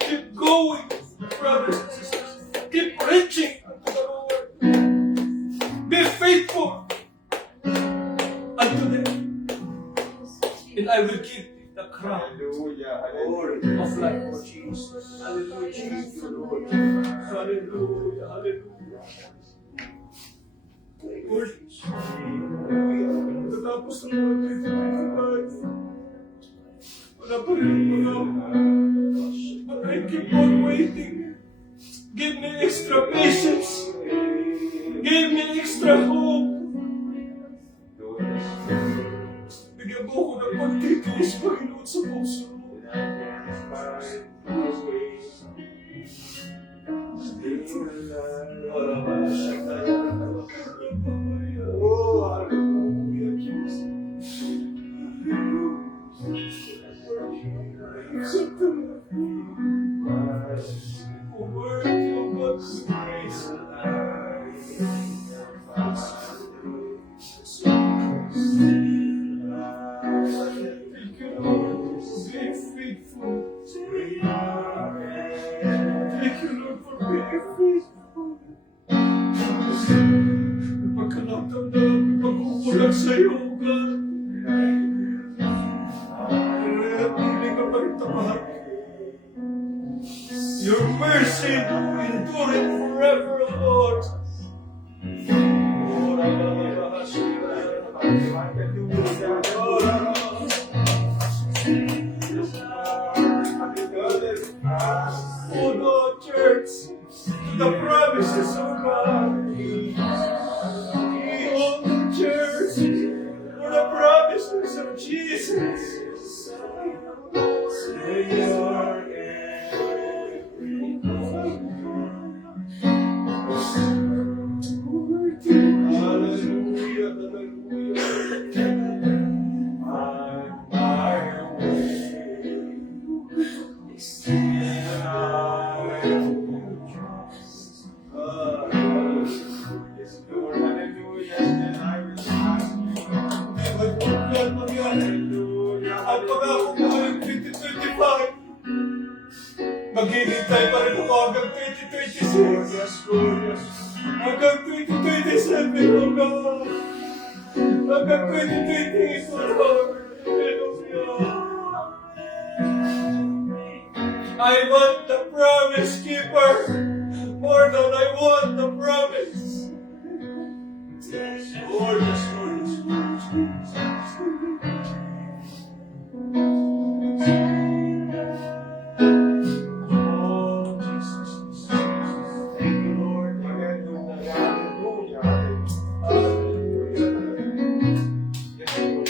Keep going, brothers and sisters. Keep reaching unto the Lord. Be faithful unto them. And I will give thee the crown Hallelujah. Hallelujah. of life, Lord Jesus. Hallelujah, Jesus, Lord. Hallelujah, hallelujah. Lord, tatapos ng mga 2025, wala pa rin ang mga, but I keep on waiting. Give me extra patience. Give me extra hope. Bigyan mo ko ng pagtitiis, Panginoon, sa puso mo. Oh, hallelujah, Jesus. Worthy of God's grace. Thank you, Lord. Be faithful. Thank you, Lord, for being faithful. Pagkalaptan na pagkukulang sa iyo, God. Hindi ka pa rin tapat. Your mercy endureth forever, Lord. Oh Lord, church, the promises of God. Oh church, for the promises of Jesus. They are hallelujah, ang pangako mo ay 2025. Maghihintay pa rin ako hanggang 2026. Hanggang 2027, oh God. Hanggang 2028, oh Lord. Hallelujah. deeper, more than I want the promise. Lord, yes, Lord, yes, oh, Jesus. Thank you, Lord. Hallelujah. Hallelujah. Hallelujah. Yes, Lord.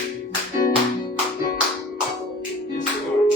Yes, Lord.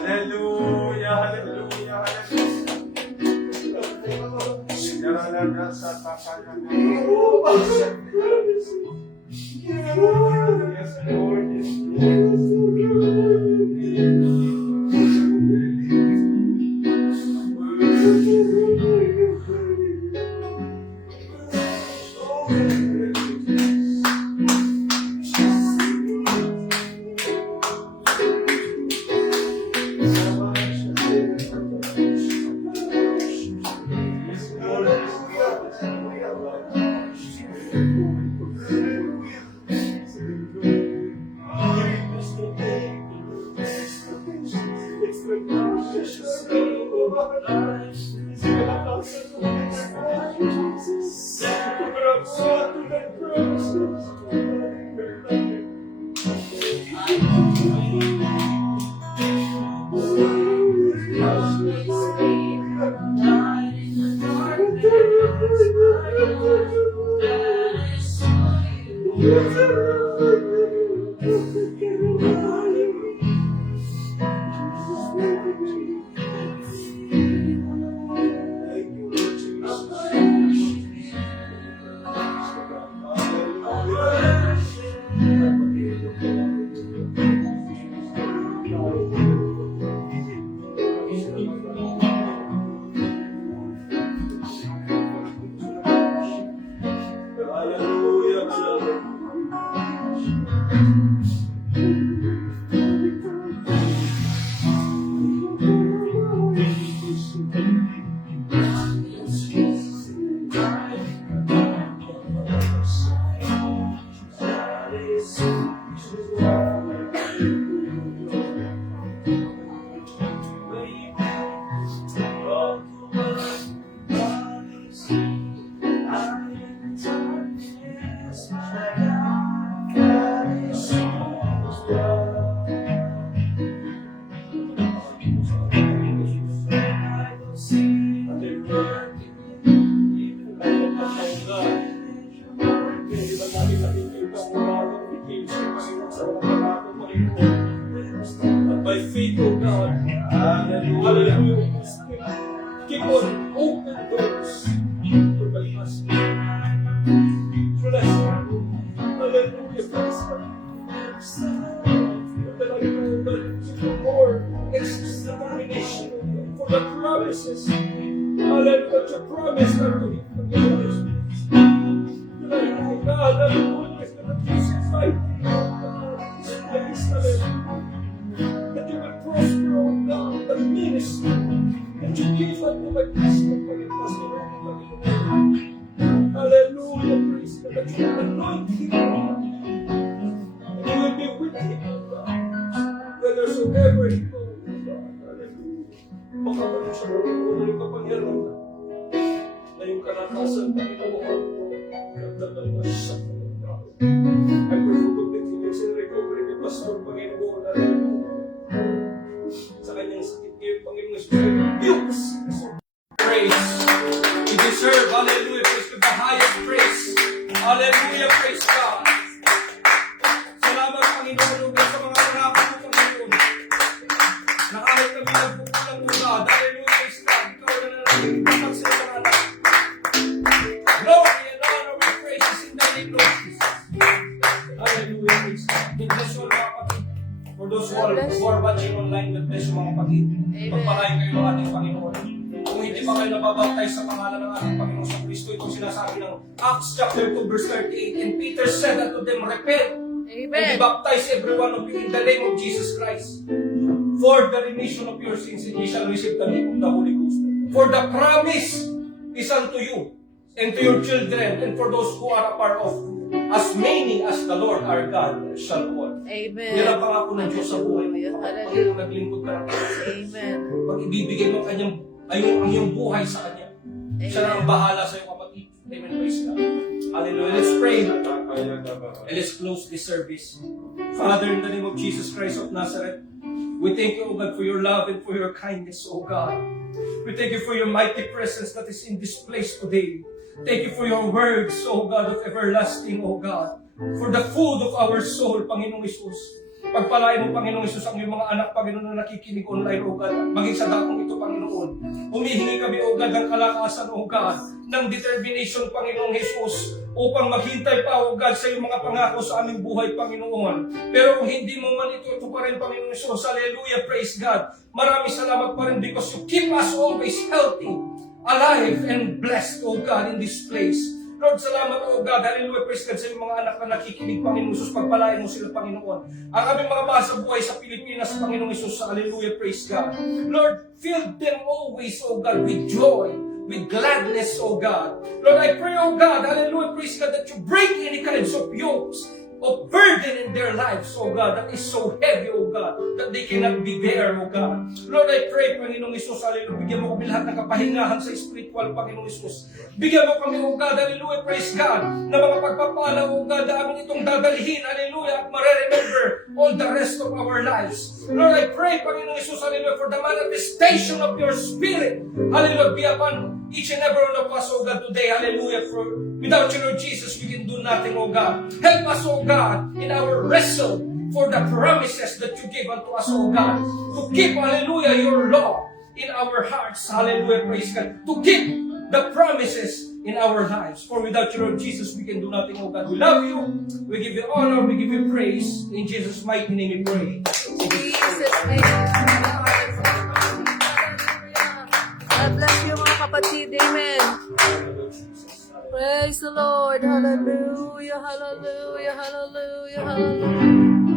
Hallelujah, hallelujah, hallelujah. Yes, Lord, yes, By faith, oh God. Hallelujah. Keep on open doors for my husband. Bless him. Hallelujah. Bless him. That I know that you more extra determination for the promises. Hallelujah. Your promise unto him. That I know, God, hallelujah, that you fight this place. Hallelujah. That you will prosper, oh God, the ministry that you give unto my pastor, hallelujah, praise God, that you will anoint him, and you will be with him, oh God, whithersoever he goes, oh God, hallelujah. Makapagod siya, na yung kapangyarihan na yung kalakasan na Panginoon, nagdagal na siya, oh God. I pray for complete healing and recovery ni Pastor Panginoon, hallelujah. Sa kanyang sakit ngayon, Panginoon Jesus, praise. You deserve, hallelujah, praise to the highest praise. Hallelujah, praise God. Salamat, Panginoon, sa mga pangako mo, Panginoon. baptize sa pangalan ng ating Panginoon sa Kristo. Itong sinasabi ng Acts chapter 2 verse 38. And Peter said unto them, repent and be baptized every one of you in the name of Jesus Christ for the remission of your sins, and ye shall receive the gift of the Holy Ghost. For the promise is unto you and to your children and for those who are afar off, as many as the Lord our God shall call. Amen. Yan ang pangako ng Diyos sa buhay mo. Hallelujah. Kapag ikaw naglingkod ka ng Diyos, Amen. pag ibibigay mo ang iyong buhay sa Kanya, siya na ang bahala sa iyo, kapatid. Amen. Praise God. Hallelujah. Let's pray. And let's close this service. Father, in the name of Jesus Christ of Nazareth, we thank you, O God, for your love and for your kindness, O God. We thank you for your mighty presence that is in this place today. Thank you for your words, O God of everlasting, O God. For the food of our soul, Panginoong Isus. Pagpalain mo, Panginoong Isus, ang iyong mga anak, Panginoon, na nakikinig online, O God. Maging sa dakong ito, Panginoon. Humihingi kami, O God, ng kalakasan, O God, ng determination, Panginoong Isus, upang maghintay pa, O God, sa iyong mga pangako sa aming buhay, Panginoon. Pero kung hindi mo man ito pa rin, Panginoong Isus, hallelujah, praise God. Maraming salamat pa rin because you keep us always healthy, alive, and blessed, O God, in this place. Lord, salamat, O God. Hallelujah, praise God sa iyong mga anak na nakikinig, Panginoon Isus. Pagpalain mo sila, Panginoon. Ang aming mga basa buhay sa Pilipinas, Panginoon Isus. Hallelujah, praise God. Lord, fill them always, O God, with joy, with gladness, O God. Lord, I pray, O God, hallelujah, praise God, that you break any kinds of yokes, of burden in their lives, O God, that is so heavy, O God, that they cannot be bear, O God. Lord, I pray, Panginoong Isus, hallelujah, bigyan mo kami lahat ng kapahingahan sa spiritual, Panginoong Isus. Bigyan mo kami, O God, hallelujah, praise God, na mga pagpapala, O God, na amin itong dadalhin, hallelujah, at mareremember all the rest of our lives. Lord, I pray, Panginoong Isus, hallelujah, for the manifestation of your Spirit, hallelujah, be upon each and every one of us, O God, today, hallelujah, for without you, Lord Jesus, we can do nothing, O God. Help us, O God, in our wrestle for the promises that you give unto us, O God, to keep, hallelujah, your law in our hearts, hallelujah, praise God, to keep the promises in our lives. For without you, Lord Jesus, we can do nothing, O God. We love you, we give you honor, we give you praise. In Jesus' mighty name we pray. Jesus' name. God bless you, mga kapatid. Amen. Praise the Lord. Hallelujah, hallelujah, hallelujah, hallelujah.